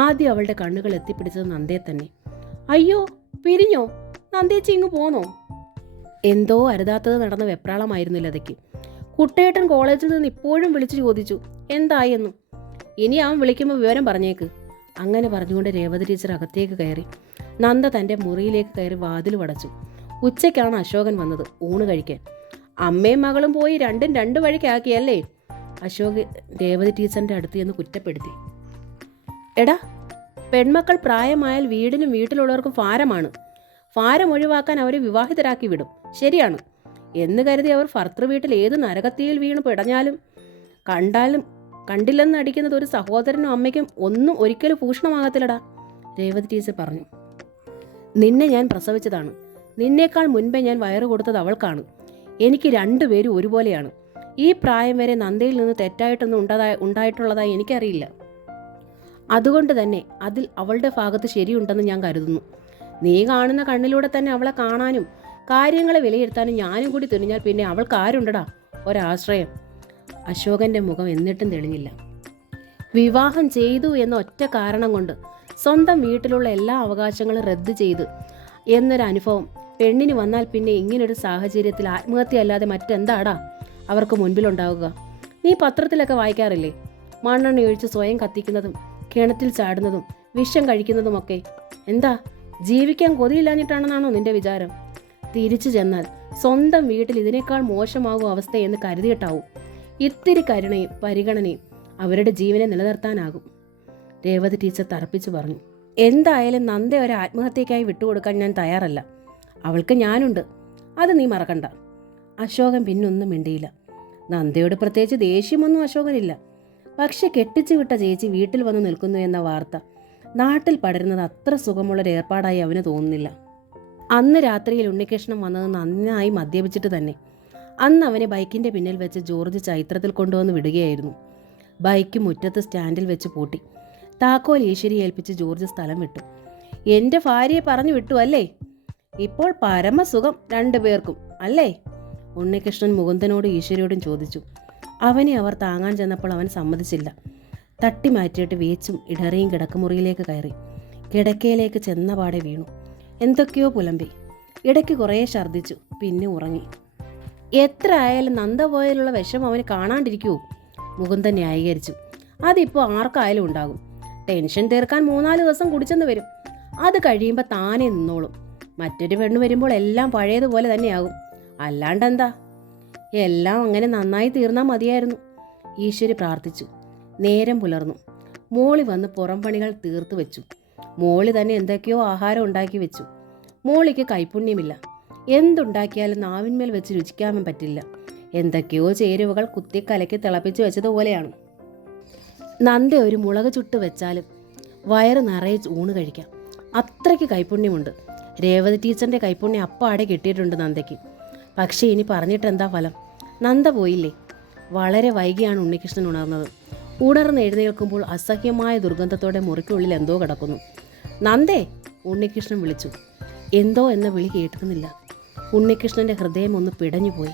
ആദ്യം അവളുടെ കണ്ണുകൾ എത്തിപ്പിടിച്ചത് നന്ദയെ തന്നെ. അയ്യോ, പിരിഞ്ഞോ? നന്ദേച്ചി ഇങ്ങ് പോന്നോ? എന്തോ അരുതാത്തത് നടന്ന വെപ്രാളമായിരുന്നു ലതയ്ക്ക്. കുട്ടേട്ടൻ കോളേജിൽ നിന്ന് ഇപ്പോഴും വിളിച്ചു ചോദിച്ചു എന്തായെന്നു. ഇനി അവൻ വിളിക്കുമ്പോൾ വിവരം പറഞ്ഞേക്ക്. അങ്ങനെ പറഞ്ഞുകൊണ്ട് രേവതി ടീച്ചർ അകത്തേക്ക് കയറി. നന്ദ തൻ്റെ മുറിയിലേക്ക് കയറി വാതിൽ അടച്ചു. ഉച്ചയ്ക്കാണ് അശോകൻ വന്നത് ഊണ് കഴിക്കാൻ. അമ്മയും മകളും പോയി രണ്ടും രണ്ട് വഴിക്കാക്കിയല്ലേ? അശോക് രേവതി ടീച്ചറിൻ്റെ അടുത്ത് എന്ന് കുറ്റപ്പെടുത്തി. എടാ, പെൺമക്കൾ പ്രായമായാൽ വീടിനും വീട്ടിലുള്ളവർക്കും ഭാരമാണ്. ഭാരം ഒഴിവാക്കാൻ അവരെ വിവാഹിതരാക്കി വിടും, ശരിയാണ് എന്ന് കരുതി അവർ ഭർത്തൃ വീട്ടിൽ ഏത് നരകത്തിയിൽ വീണ് പിടഞ്ഞാലും കണ്ടില്ലെന്ന് അടിക്കുന്നത് ഒരു സഹോദരനും അമ്മയ്ക്കും ഒന്നും ഒരിക്കലും ഭൂഷണമാകത്തില്ലടാ, രേവതി ടീച്ചർ പറഞ്ഞു. നിന്നെ ഞാൻ പ്രസവിച്ചതാണ്. നിന്നേക്കാൾ മുൻപേ ഞാൻ വയറ് കൊടുത്തത് അവൾക്കാണ്. എനിക്ക് രണ്ടുപേരും ഒരുപോലെയാണ്. ഈ പ്രായം വരെ നന്ദയിൽ നിന്ന് തെറ്റായിട്ടൊന്നും ഉണ്ടായിട്ടുള്ളതായി എനിക്കറിയില്ല. അതുകൊണ്ട് തന്നെ അതിൽ അവളുടെ ഭാഗത്ത് ശരിയുണ്ടെന്ന് ഞാൻ കരുതുന്നു. നീ കാണുന്ന കണ്ണിലൂടെ തന്നെ അവളെ കാണാനും കാര്യങ്ങളെ വിലയിരുത്താനും ഞാനും കൂടി തുനിഞ്ഞാൽ പിന്നെ അവൾക്ക് ആരുണ്ടടാ ഒരാശ്രയം? അശോകന്റെ മുഖം എന്നിട്ടും തെളിഞ്ഞില്ല. വിവാഹം ചെയ്തു എന്ന ഒറ്റ കാരണം കൊണ്ട് സ്വന്തം വീട്ടിലുള്ള എല്ലാ അവകാശങ്ങളും റദ്ദ് ചെയ്ത് എന്നൊരു അനുഭവം പെണ്ണിന് വന്നാൽ പിന്നെ ഇങ്ങനൊരു സാഹചര്യത്തിൽ ആത്മഹത്യ അല്ലാതെ മറ്റെന്താടാ അവർക്ക് മുൻപിലുണ്ടാവുക? നീ പത്രത്തിലൊക്കെ വായിക്കാറില്ലേ, മണ്ണെണ്ണ ഒഴിച്ച് സ്വയം കത്തിക്കുന്നതും കിണറ്റിൽ ചാടുന്നതും വിഷം കഴിക്കുന്നതുമൊക്കെ? എന്താ ജീവിക്കാൻ കൊതിയില്ലാഞ്ഞിട്ടാണെന്നാണോ നിന്റെ വിചാരം? തിരിച്ചു ചെന്നാൽ സ്വന്തം വീട്ടിൽ ഇതിനേക്കാൾ മോശമാകും അവസ്ഥയെന്ന് കരുതിയിട്ടാവും ഇത്തിരി കരുണയും പരിഗണനയും അവരുടെ ജീവനെ നിലനിർത്താനാകും, രേവതി ടീച്ചർ തറപ്പിച്ചു പറഞ്ഞു. എന്തായാലും നന്ദ ഒരു ആത്മഹത്യക്കായി വിട്ടുകൊടുക്കാൻ ഞാൻ തയ്യാറല്ല. അവൾക്ക് ഞാനുണ്ട്, അത് നീ മറക്കണ്ട. അശോകൻ പിന്നൊന്നും മിണ്ടിയില്ല. നന്ദയോട് പ്രത്യേകിച്ച് ദേഷ്യമൊന്നും അശോകനില്ല. പക്ഷെ കെട്ടിച്ചു വിട്ട ചേച്ചി വീട്ടിൽ വന്ന് നിൽക്കുന്നു എന്ന വാർത്ത നാട്ടിൽ പടരുന്നത് അത്ര സുഖമുള്ളൊരു ഏർപ്പാടായി അവന് തോന്നുന്നില്ല. അന്ന് രാത്രിയിൽ ഉണ്ണികൃഷ്ണൻ വന്നത് നന്നായി മദ്യപിച്ചിട്ട് തന്നെ. അന്ന് അവനെ ബൈക്കിൻ്റെ പിന്നിൽ വെച്ച് ജോർജ് ചൈത്രത്തിൽ കൊണ്ടുവന്ന് വിടുകയായിരുന്നു. ബൈക്ക് മുറ്റത്ത് സ്റ്റാൻഡിൽ വെച്ച് പൂട്ടി. താക്കോൽ ഈശ്വരി ഏൽപ്പിച്ച് ജോർജ് സ്ഥലം വിട്ടു. എൻ്റെ ഭാര്യയെ പറഞ്ഞു വിട്ടു അല്ലേ? ഇപ്പോൾ പരമസുഖം രണ്ടുപേർക്കും അല്ലേ? ഉണ്ണികൃഷ്ണൻ മുകുന്ദനോടും ഈശ്വരിയോടും ചോദിച്ചു. അവനെ അവർ താങ്ങാൻ ചെന്നപ്പോൾ അവൻ സമ്മതിച്ചില്ല. തട്ടി മാറ്റിയിട്ട് വേച്ചും ഇടറിയും കിടക്കുമുറിയിലേക്ക് കയറി. കിടക്കയിലേക്ക് ചെന്നപാടെ വീണു. എന്തൊക്കെയോ പുലമ്പി. ഇടയ്ക്ക് കുറേ ഛർദ്ദിച്ചു, പിന്നെ ഉറങ്ങി. എത്ര ആയാലും നന്ദ പോയാലുള്ള വിഷം അവന് കാണാണ്ടിരിക്കുമോ? മുകുന്ദൻ ന്യായീകരിച്ചു. അതിപ്പോൾ ആർക്കായാലും ഉണ്ടാകും. ടെൻഷൻ തീർക്കാൻ 3-4 ദിവസം കുടിച്ചെന്ന് വരും. അത് കഴിയുമ്പോൾ താനേ നിന്നോളും. മറ്റൊരു പെണ്ണ് വരുമ്പോൾ എല്ലാം പഴയതുപോലെ തന്നെയാകും. അല്ലാണ്ടെന്താ? എല്ലാം അങ്ങനെ നന്നായി തീർന്നാൽ മതിയായിരുന്നു, ഈശ്വരി പ്രാർത്ഥിച്ചു. നേരം പുലർന്നു. മോളി വന്ന് പുറം പണികൾ തീർത്തു വെച്ചു. മോളി തന്നെ എന്തൊക്കെയോ ആഹാരം ഉണ്ടാക്കി വെച്ചു. മോളിക്ക് കൈപുണ്യമില്ല. എന്തുണ്ടാക്കിയാലും നാവിന്മേൽ വെച്ച് രുചിക്കാനും പറ്റില്ല. എന്തൊക്കെയോ ചേരുവകൾ കുത്തിക്കലക്കി തിളപ്പിച്ച് വെച്ചതുപോലെയാണ്. നന്ദ ഒരു മുളക് ചുട്ട് വെച്ചാലും വയറ് നിറയെ ഊണ് കഴിക്കാം. അത്രയ്ക്ക് കൈപുണ്യമുണ്ട്. രേവതി ടീച്ചറിൻ്റെ കൈപുണ്യം അപ്പാടെ കിട്ടിയിട്ടുണ്ട് നന്ദയ്ക്ക്. പക്ഷേ ഇനി പറഞ്ഞിട്ടെന്താ ഫലം? നന്ദ പോയില്ലേ. വളരെ വൈകിയാണ് ഉണ്ണികൃഷ്ണൻ ഉണർന്നത്. ഉണർന്ന് എഴുന്നേൽക്കുമ്പോൾ അസഹ്യമായ ദുർഗന്ധത്തോടെ മുറിക്കുള്ളിൽ എന്തോ കിടക്കുന്നു. നന്ദേ, ഉണ്ണികൃഷ്ണൻ വിളിച്ചു. എന്തോ എന്ന വിളി കേൾക്കുന്നില്ല. ഉണ്ണികൃഷ്ണൻ്റെ ഹൃദയം ഒന്ന് പിടഞ്ഞുപോയി.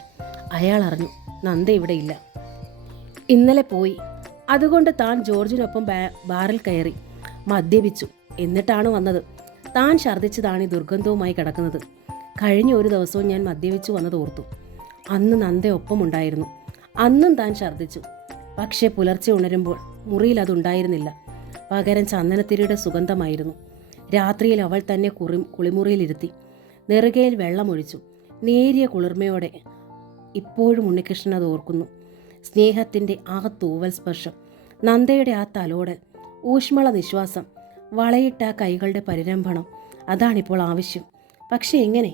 അയാൾ അറിഞ്ഞു, നന്ദ ഇവിടെ ഇല്ല. ഇന്നലെ പോയി. അതുകൊണ്ട് താൻ ജോർജിനൊപ്പം ബാറിൽ കയറി മദ്യപിച്ചു. എന്നിട്ടാണ് വന്നത്. താൻ ഛർദ്ദിച്ചതാണ് ഈ ദുർഗന്ധവുമായി കിടക്കുന്നത്. കഴിഞ്ഞ ഒരു ദിവസവും ഞാൻ മദ്യപിച്ചു വന്നത് ഓർത്തു. അന്ന് നന്ദ ഒപ്പമുണ്ടായിരുന്നു. അന്നും താൻ ഛർദ്ദിച്ചു. പക്ഷേ പുലർച്ചെ ഉണരുമ്പോൾ മുറിയിൽ അതുണ്ടായിരുന്നില്ല. പകരം ചന്ദനത്തിരിയുടെ സുഗന്ധമായിരുന്നു. രാത്രിയിൽ അവൾ തന്നെ കുളിമുറിയിലിരുത്തി നെറുകയിൽ വെള്ളമൊഴിച്ചു. നേരിയ കുളിർമയോടെ ഇപ്പോഴും ഉണ്ണികൃഷ്ണൻ അത് ഓർക്കുന്നു. സ്നേഹത്തിൻ്റെ ആ തൂവൽ സ്പർശം, നന്ദയുടെ ആ തലോടൽ, ഊഷ്മള നിശ്വാസം, വളയിട്ട ആ കൈകളുടെ പരിരംഭണം. അതാണിപ്പോൾ ആവശ്യം. പക്ഷെ എങ്ങനെ?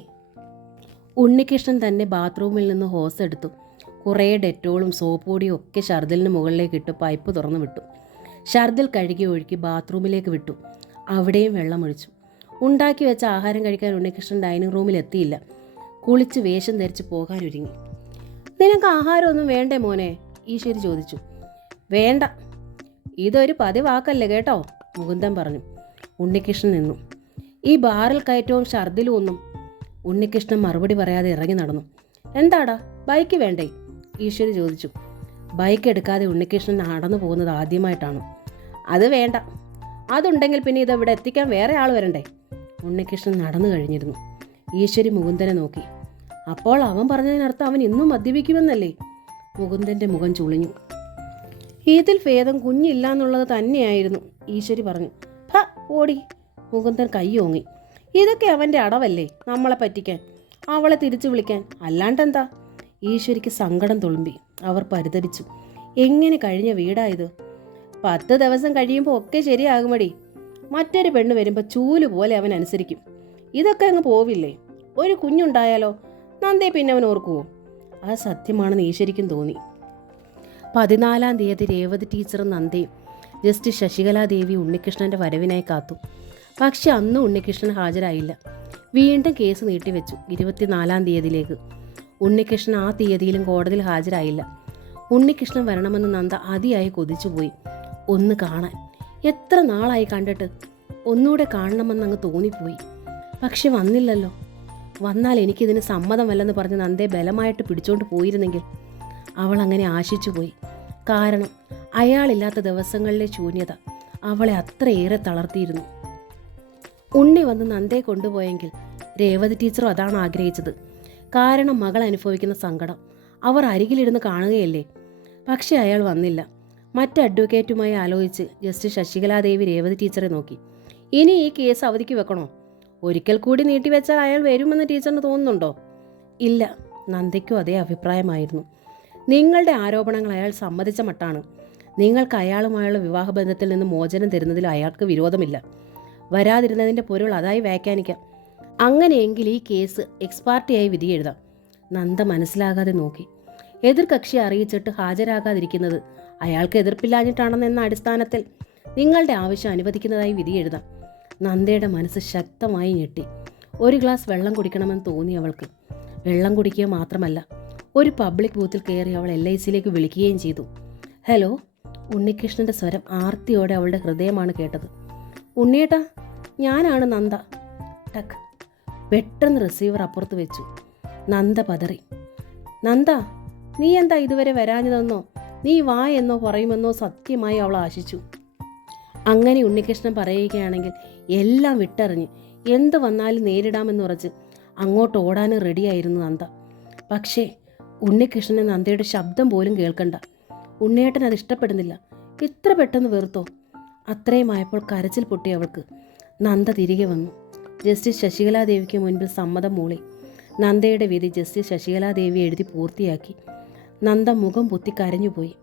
ഉണ്ണികൃഷ്ണൻ തന്നെ ബാത്റൂമിൽ നിന്ന് ഹോസ് എടുത്തു. കുറേ ഡെറ്റോളും സോപ്പ് പൊടിയും ഒക്കെ ഷർദിലിന് മുകളിലേക്ക് ഇട്ട് പൈപ്പ് തുറന്നു വിട്ടു. ഷർദിൽ കഴുകി ഒഴുക്കി ബാത്റൂമിലേക്ക് വിട്ടു. അവിടെയും വെള്ളമൊഴിച്ചു. ഉണ്ടാക്കി വെച്ച ആഹാരം കഴിക്കാൻ ഉണ്ണികൃഷ്ണൻ ഡൈനിങ് റൂമിൽ എത്തിയില്ല. കുളിച്ച് വേഷം ധരിച്ച് പോകാനൊരുങ്ങി. നിനക്ക് ആഹാരമൊന്നും വേണ്ടേ മോനെ? ഈശ്വരി ചോദിച്ചു. വേണ്ട, ഇതൊരു പതിവാക്കല്ലേ കേട്ടോ, മുകുന്ദൻ പറഞ്ഞു. ഉണ്ണികൃഷ്ണൻ നിന്നു. ഈ ബാറിൽ കയറ്റവും ഷർദിലും ഒന്നും. ഉണ്ണികൃഷ്ണൻ മറുപടി പറയാതെ ഇറങ്ങി നടന്നു. എന്താടാ, ബൈക്ക് വേണ്ടേ? ഈശ്വരി ചോദിച്ചു. ബൈക്ക് എടുക്കാതെ ഉണ്ണികൃഷ്ണൻ നടന്നു പോകുന്നത് ആദ്യമായിട്ടാണ്. അത് വേണ്ട. അതുണ്ടെങ്കിൽ പിന്നെ ഇതെവിടെ എത്തിക്കാൻ വേറെ ആൾ വരണ്ടേ? ഉണ്ണികൃഷ്ണൻ നടന്നു കഴിഞ്ഞിരുന്നു. ഈശ്വരി മുകുന്ദനെ നോക്കി. അപ്പോൾ അവൻ പറഞ്ഞതിനർത്ഥം അവൻ ഇന്നും മദ്യപിക്കുമെന്നല്ലേ? മുകുന്ദൻ്റെ മുഖം ചുളിഞ്ഞു. ഇതിൽ ഭേദം കുഞ്ഞില്ല എന്നുള്ളത് തന്നെയായിരുന്നു, ഈശ്വരി പറഞ്ഞു. ഹ ഓടി. മുകുന്ദൻ കൈ ഓങ്ങി. ഇതൊക്കെ അവൻ്റെ അടവല്ലേ, നമ്മളെ പറ്റിക്കാൻ, അവളെ തിരിച്ചു വിളിക്കാൻ. അല്ലാണ്ടെന്താ? ഈശ്വരിക്ക് സങ്കടം തുളുമ്പി. അവർ പരിതപിച്ചു. എങ്ങനെ കഴിഞ്ഞ വീടായത്? 10 ദിവസം കഴിയുമ്പോൾ ഒക്കെ ശരിയാകുമടി. മറ്റൊരു പെണ്ണ് വരുമ്പോൾ ചൂല് പോലെ അവൻ അനുസരിക്കും. ഇതൊക്കെ അങ്ങ് പോവില്ലേ? ഒരു കുഞ്ഞുണ്ടായാലോ? നന്ദേ പിന്നെ അവൻ ഓർക്കുവോ? അത് സത്യമാണെന്ന് ഈശ്വരിക്കും തോന്നി. 14-ാം തീയതി രേവതി ടീച്ചറും നന്ദയും ജസ്റ്റിസ് ശശികലാദേവി ഉണ്ണികൃഷ്ണൻ്റെ വരവിനായി കാത്തു. പക്ഷെ അന്ന് ഉണ്ണികൃഷ്ണൻ ഹാജരായില്ല. വീണ്ടും കേസ് നീട്ടിവെച്ചു 24-ാം തീയതിയിലേക്ക്. ഉണ്ണികൃഷ്ണൻ ആ തീയതിയിലും കോടതിയിൽ ഹാജരായില്ല. ഉണ്ണികൃഷ്ണൻ വരണമെന്ന് നന്ദ അതിയായി കൊതിച്ചുപോയി. ഒന്ന് കാണാൻ. എത്ര നാളായി കണ്ടിട്ട്. ഒന്നുകൂടെ കാണണമെന്നങ്ങ് തോന്നിപ്പോയി. പക്ഷെ വന്നില്ലല്ലോ. വന്നാൽ എനിക്കിതിന് സമ്മതമല്ലെന്ന് പറഞ്ഞ് നന്ദയെ ബലമായിട്ട് പിടിച്ചോണ്ട് പോയിരുന്നെങ്കിൽ. അവൾ അങ്ങനെ ആശിച്ചുപോയി. കാരണം അയാളില്ലാത്ത ദിവസങ്ങളിലെ ശൂന്യത അവളെ അത്രയേറെ തളർത്തിയിരുന്നു. ഉണ്ണി വന്ന് നന്ദയെ കൊണ്ടുപോയെങ്കിൽ രേവതി ടീച്ചറും അതാണ് ആഗ്രഹിച്ചത്. കാരണം മകൾ അനുഭവിക്കുന്ന സങ്കടം അവർ അരികിലിരുന്ന് കാണുകയല്ലേ. പക്ഷെ അയാൾ വന്നില്ല. മറ്റ് അഡ്വക്കേറ്റുമായി ആലോചിച്ച് ജസ്റ്റിസ് ശശികലാദേവി രേവതി ടീച്ചറെ നോക്കി. ഇനി ഈ കേസ് അവധിക്ക് വെക്കണോ? ഒരിക്കൽ കൂടി നീട്ടിവെച്ചാൽ അയാൾ വരുമെന്ന് ടീച്ചറിന് തോന്നുന്നുണ്ടോ? ഇല്ല, നന്ദയ്ക്കും അതേ അഭിപ്രായമായിരുന്നു. നിങ്ങളുടെ ആരോപണങ്ങൾ അയാൾ സമ്മതിച്ച മട്ടാണ്. നിങ്ങൾക്ക് അയാളുമായുള്ള വിവാഹബന്ധത്തിൽ നിന്ന് മോചനം തരുന്നതിൽ അയാൾക്ക് വിരോധമില്ല. വരാതിരുന്നതിൻ്റെ പൊരുൾ അതായി വ്യാഖ്യാനിക്കാം. അങ്ങനെയെങ്കിൽ ഈ കേസ് എക്സ്പാർട്ടിയായി വിധി എഴുതാം. നന്ദ മനസ്സിലാകാതെ നോക്കി. എതിർ കക്ഷി അറിയിച്ചിട്ട് ഹാജരാകാതിരിക്കുന്നത് അയാൾക്ക് എതിർപ്പില്ലാഞ്ഞിട്ടാണെന്ന അടിസ്ഥാനത്തിൽ നിങ്ങളുടെ ആവശ്യം അനുവദിക്കുന്നതായി വിധി എഴുതാം. നന്ദയുടെ മനസ്സ് ശക്തമായി ഞെട്ടി. ഒരു ഗ്ലാസ് വെള്ളം കുടിക്കണമെന്ന് തോന്നി അവൾക്ക്. വെള്ളം കുടിക്കുക മാത്രമല്ല, ഒരു പബ്ലിക് ബൂത്തിൽ കയറി അവൾ LICയിലേക്ക് വിളിക്കുകയും ചെയ്തു. ഹലോ. ഉണ്ണികൃഷ്ണൻ്റെ സ്വരം ആർത്തിയോടെ അവളുടെ ഹൃദയമാണ് കേട്ടത്. ഉണ്ണിയേട്ടാ, ഞാനാണ് നന്ദ. ടക്ക്. പെട്ടെന്ന് റിസീവർ അപ്പുറത്ത് വെച്ചു. നന്ദ പതറി. നന്ദ, നീ എന്താ ഇതുവരെ വരാഞ്ഞതെന്നോ നീ വാ എന്നോ പറയുമെന്നോ സത്യമായി അവൾ ആശിച്ചു. അങ്ങനെ ഉണ്ണികൃഷ്ണൻ പറയുകയാണെങ്കിൽ എല്ലാം വിട്ടെറിഞ്ഞ് എന്ത് വന്നാലും നേരിടാമെന്നുറച്ച് അങ്ങോട്ട് ഓടാനും റെഡിയായിരുന്നു നന്ദ. പക്ഷേ ഉണ്ണികൃഷ്ണനെ നന്ദയുടെ ശബ്ദം പോലും കേൾക്കണ്ട. ഉണ്ണിയേട്ടൻ അത് ഇഷ്ടപ്പെടുന്നില്ല. ഇത്ര പെട്ടെന്ന് വെറുത്തോ? അത്രയുമായപ്പോൾ കരച്ചിൽ പൊട്ടി അവൾക്ക്. നന്ദ തിരികെ വന്നു. ജസ്റ്റിസ് ശശികലാദേവിക്ക് മുൻപിൽ സമ്മതം മൂളി. നന്ദയുടെ വിധി ജസ്റ്റിസ് ശശികലാദേവി എഴുതി പൂർത്തിയാക്കി. നന്ദ മുഖം പൊത്തി കരഞ്ഞുപോയി.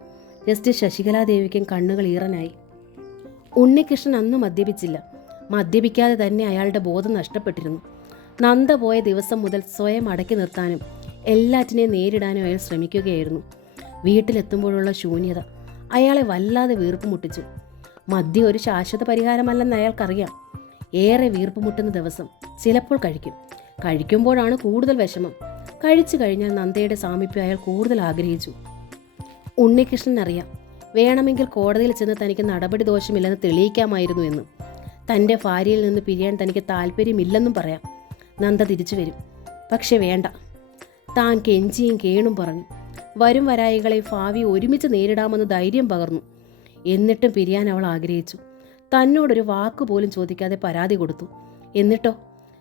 ജസ്റ്റിസ് ശശികലാദേവിക്കും കണ്ണുകൾ ഈറനായി. ഉണ്ണികൃഷ്ണൻ അന്ന് മദ്യപിച്ചില്ല. മദ്യപിക്കാതെ തന്നെ അയാളുടെ ബോധം നഷ്ടപ്പെട്ടിരുന്നു. നന്ദ പോയ ദിവസം മുതൽ സ്വയം അടക്കി നിർത്താനും എല്ലാറ്റിനെയും നേരിടാനും അയാൾ ശ്രമിക്കുകയായിരുന്നു. വീട്ടിലെത്തുമ്പോഴുള്ള ശൂന്യത അയാളെ വല്ലാതെ വീർപ്പ് മുട്ടിച്ചു. മദ്യം ഒരു ശാശ്വത പരിഹാരമല്ലെന്ന് അയാൾക്കറിയാം. ഏറെ വീർപ്പ് മുട്ടുന്ന ദിവസം ചിലപ്പോൾ കഴിക്കുമ്പോഴാണ് കൂടുതൽ വിഷമം. കഴിച്ചു കഴിഞ്ഞാൽ നന്ദയുടെ സാമീപ്യം അയാൾ കൂടുതൽ ആഗ്രഹിച്ചു. ഉണ്ണികൃഷ്ണൻ അറിയാം, വേണമെങ്കിൽ കോടതിയിൽ ചെന്ന് തനിക്ക് നടപടി ദോഷമില്ലെന്ന് തെളിയിക്കാമായിരുന്നു എന്ന്. തൻ്റെ ഭാര്യയിൽ നിന്ന് പിരിയാൻ തനിക്ക് താല്പര്യമില്ലെന്നും പറയാം. നന്ദ തിരിച്ചു വരും. പക്ഷെ വേണ്ട. താൻ കെഞ്ചിയും കേണും പറഞ്ഞു. വരും വരായികളെ ഭാവി ഒരുമിച്ച് നേരിടാമെന്ന് ധൈര്യം പകർന്നു. എന്നിട്ടും പിരിയാൻ അവൾ ആഗ്രഹിച്ചു. തന്നോടൊരു വാക്കുപോലും ചോദിക്കാതെ പരാതി കൊടുത്തു. എന്നിട്ടോ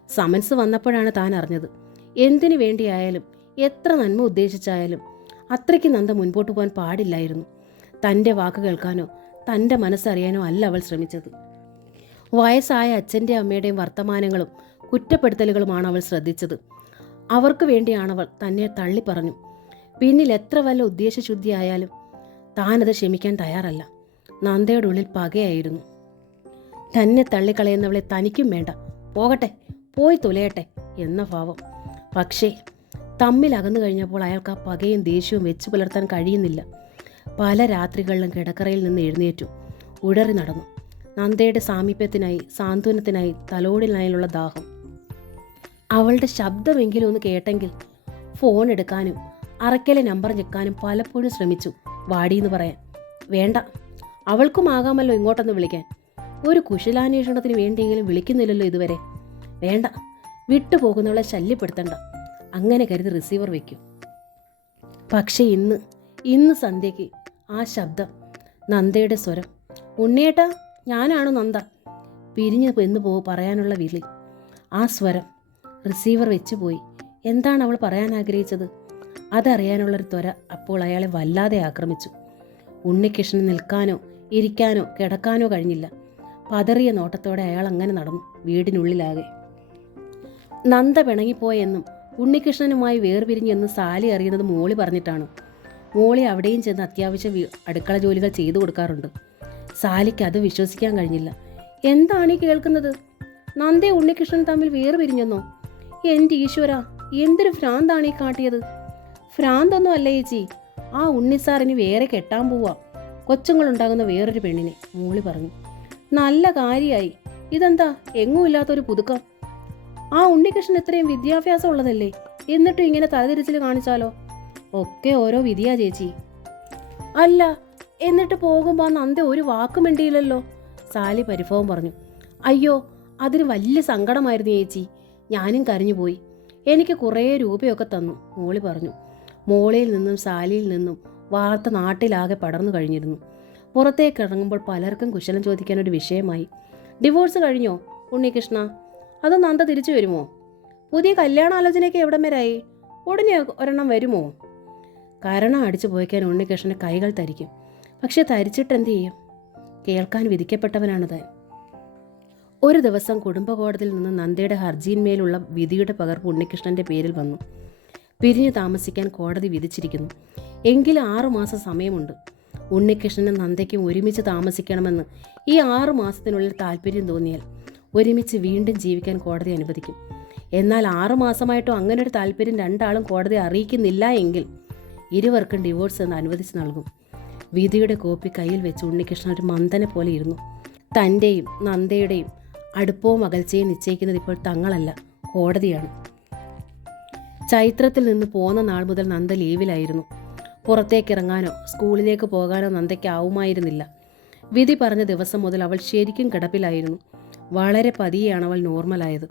സമൻസ് വന്നപ്പോഴാണ് താൻ അറിഞ്ഞത്. എന്തിനു വേണ്ടിയായാലും എത്ര നന്മ ഉദ്ദേശിച്ചായാലും അത്രയ്ക്ക് നന്ദ മുൻപോട്ട് പോകാൻ പാടില്ലായിരുന്നു. തൻ്റെ വാക്ക് കേൾക്കാനോ തൻ്റെ മനസ്സറിയാനോ അല്ല അവൾ ശ്രമിച്ചത്. വയസ്സായ അച്ഛൻ്റെ അമ്മയുടെയും വർത്തമാനങ്ങളും കുറ്റപ്പെടുത്തലുകളുമാണ് അവൾ ശ്രദ്ധിച്ചത്. അവർക്ക് വേണ്ടിയാണവൾ തന്നെ തള്ളി പറഞ്ഞു. പിന്നിൽ എത്ര വല്ല ഉദ്ദേശശുദ്ധിയായാലും താനത് ക്ഷമിക്കാൻ തയ്യാറല്ല. നന്ദയുടെ ഉള്ളിൽ പകയായിരുന്നു. തന്നെ തള്ളിക്കളയുന്നവളെ തനിക്കും വേണ്ട, പോകട്ടെ, പോയി തുലയട്ടെ എന്ന ഭാവം. പക്ഷേ തമ്മിൽ അകന്നു കഴിഞ്ഞപ്പോൾ അയാൾക്ക് ആ പകയും ദേഷ്യവും വെച്ചു പുലർത്താൻ കഴിയുന്നില്ല. പല രാത്രികളിലും കിടക്കറയിൽ നിന്ന് എഴുന്നേറ്റു ഉഴറി നടന്നു. നന്ദയുടെ സാമീപ്യത്തിനായി, സാന്ത്വനത്തിനായി, തലോടിനായുള്ള ദാഹം. അവളുടെ ശബ്ദമെങ്കിലും ഒന്ന് കേട്ടെങ്കിൽ. ഫോൺ എടുക്കാനും അറക്കലെ നമ്പർ ഞെക്കാനും പലപ്പോഴും ശ്രമിച്ചു വാടിയെന്ന് പറയാൻ. വേണ്ട, അവൾക്കും ആകാമല്ലോ ഇങ്ങോട്ടൊന്ന് വിളിക്കാൻ. ഒരു കുശലാന്വേഷണത്തിന് വേണ്ടിയെങ്കിലും വിളിക്കുന്നില്ലല്ലോ ഇതുവരെ. വേണ്ട, വിട്ടുപോകുന്നവളെ ശല്യപ്പെടുത്തണ്ട. അങ്ങനെ കരുതി റിസീവർ വയ്ക്കും. പക്ഷേ ഇന്ന് സന്ധ്യയ്ക്ക് ആ ശബ്ദം, നന്ദയുടെ സ്വരം. ഉണ്ണിയേട്ടാ, ഞാനാണ് നന്ദ. പിരിഞ്ഞു എന്ന് പറയാനുള്ള വിളി. ആ സ്വരം. റിസീവർ വെച്ചുപോയി. എന്താണ് അവൾ പറയാൻ ആഗ്രഹിച്ചത്? അതറിയാനുള്ളൊരു ത്വര അപ്പോൾ അയാളെ വല്ലാതെ ആക്രമിച്ചു. ഉണ്ണികൃഷ്ണൻ നിൽക്കാനോ ഇരിക്കാനോ കിടക്കാനോ കഴിഞ്ഞില്ല. പതറിയ നോട്ടത്തോടെ അയാൾ അങ്ങനെ നടന്നു വീടിനുള്ളിലാകെ. നന്ദ പിണങ്ങിപ്പോയെന്നും ഉണ്ണികൃഷ്ണനുമായി വേർപിരിഞ്ഞെന്നും സാലി അറിയുന്നത് മോളി പറഞ്ഞിട്ടാണ്. മോളി അവിടെയും ചെന്ന് അത്യാവശ്യം അടുക്കള ജോലികൾ ചെയ്തു കൊടുക്കാറുണ്ട്. സാലിക്ക് അത് വിശ്വസിക്കാൻ കഴിഞ്ഞില്ല. എന്താണ് ഈ കേൾക്കുന്നത്? നന്ദയും ഉണ്ണികൃഷ്ണൻ തമ്മിൽ വേർപിരിഞ്ഞെന്നോ? എൻ്റെ ഈശ്വര, എന്തൊരു ഭ്രാന്താണ് ഈ കാട്ടിയത്. ഭ്രാന്തൊന്നും അല്ല ചേച്ചി, ആ ഉണ്ണിസാറിന് വേറെ കെട്ടാൻ പോവാ, കൊച്ചുങ്ങളുണ്ടാകുന്ന വേറൊരു പെണ്ണിനെ, മോളി പറഞ്ഞു. നല്ല കാര്യമായി. ഇതെന്താ എങ്ങുമില്ലാത്തൊരു പുതുക്കം? ആ ഉണ്ണികൃഷ്ണൻ ഇത്രയും വിദ്യാഭ്യാസം ഉള്ളതല്ലേ, എന്നിട്ടും ഇങ്ങനെ തലതിരിച്ചിൽ കാണിച്ചാലോ? ഒക്കെ ഓരോ വിധിയാ ചേച്ചി. അല്ല, എന്നിട്ട് പോകുമ്പോൾ ആ നന്ദ ഒരു വാക്കും മിണ്ടിയില്ലല്ലോ, സാലി പരിഭവം പറഞ്ഞു. അയ്യോ, അതിന് വലിയ സങ്കടമായിരുന്നു ചേച്ചി, ഞാനും കരഞ്ഞുപോയി. എനിക്ക് കുറേ രൂപയൊക്കെ തന്നു, മോളി പറഞ്ഞു. മോളിയിൽ നിന്നും സാലിയിൽ നിന്നും വാർത്ത നാട്ടിലാകെ പടർന്നു കഴിഞ്ഞിരുന്നു. പുറത്തേക്ക് ഇറങ്ങുമ്പോൾ പലർക്കും കുശലം ചോദിക്കാനൊരു വിഷയമായി. ഡിവോഴ്സ് കഴിഞ്ഞോ ഉണ്ണികൃഷ്ണ? അതോ നന്ദ തിരിച്ചു വരുമോ? പുതിയ കല്യാണാലോചനയ്ക്ക് എവിടം വരായി? ഉടനെ ഒരെണ്ണം വരുമോ? കരണം അടിച്ചു പോയിക്കാൻ ഉണ്ണികൃഷ്ണന് കൈകൾ തരിക്കും. പക്ഷെ തരിച്ചിട്ട് എന്ത് ചെയ്യും? കേൾക്കാൻ വിധിക്കപ്പെട്ടവനാണ് താൻ. ഒരു ദിവസം കുടുംബ കോടതിയിൽ നിന്ന് നന്ദയുടെ ഹർജിയിന്മേലുള്ള വിധിയുടെ പകർപ്പ് ഉണ്ണികൃഷ്ണന്റെ പേരിൽ വന്നു. പിരിഞ്ഞു താമസിക്കാൻ കോടതി വിധിച്ചിരിക്കുന്നു. എങ്കിലും 6 മാസം സമയമുണ്ട്. ഉണ്ണികൃഷ്ണനും നന്ദയ്ക്കും ഒരുമിച്ച് താമസിക്കണമെന്ന് ഈ 6 മാസത്തിനുള്ളിൽ താല്പര്യം തോന്നിയാൽ ഒരുമിച്ച് വീണ്ടും ജീവിക്കാൻ കോടതി അനുവദിക്കും. എന്നാൽ 6 മാസമായിട്ടും അങ്ങനൊരു താല്പര്യം രണ്ടാളും കോടതി അറിയിക്കുന്നില്ല എങ്കിൽ ഇരുവർക്കും ഡിവോഴ്സ് എന്ന് അനുവദിച്ച് നൽകും. വിധിയുടെ കോപ്പി കയ്യിൽ വെച്ച് ഉണ്ണികൃഷ്ണൻ ഒരു മന്ദനെ പോലെ ഇരുന്നു. തൻ്റെയും നന്ദയുടെയും അടുപ്പവും അകൽച്ചയും നിശ്ചയിക്കുന്നത് ഇപ്പോൾ തങ്ങളല്ല, കോടതിയാണ്. ചൈത്രത്തിൽ നിന്ന് പോന്ന നാൾ മുതൽ നന്ദ ലീവിലായിരുന്നു. പുറത്തേക്കിറങ്ങാനോ സ്കൂളിലേക്ക് പോകാനോ നന്ദയ്ക്ക് ആവുമായിരുന്നില്ല. വിധി പറഞ്ഞ ദിവസം മുതൽ അവൾ ശരിക്കും കിടപ്പിലായിരുന്നു. വളരെ പതിയെയാണ് അവൾ നോർമലായത്.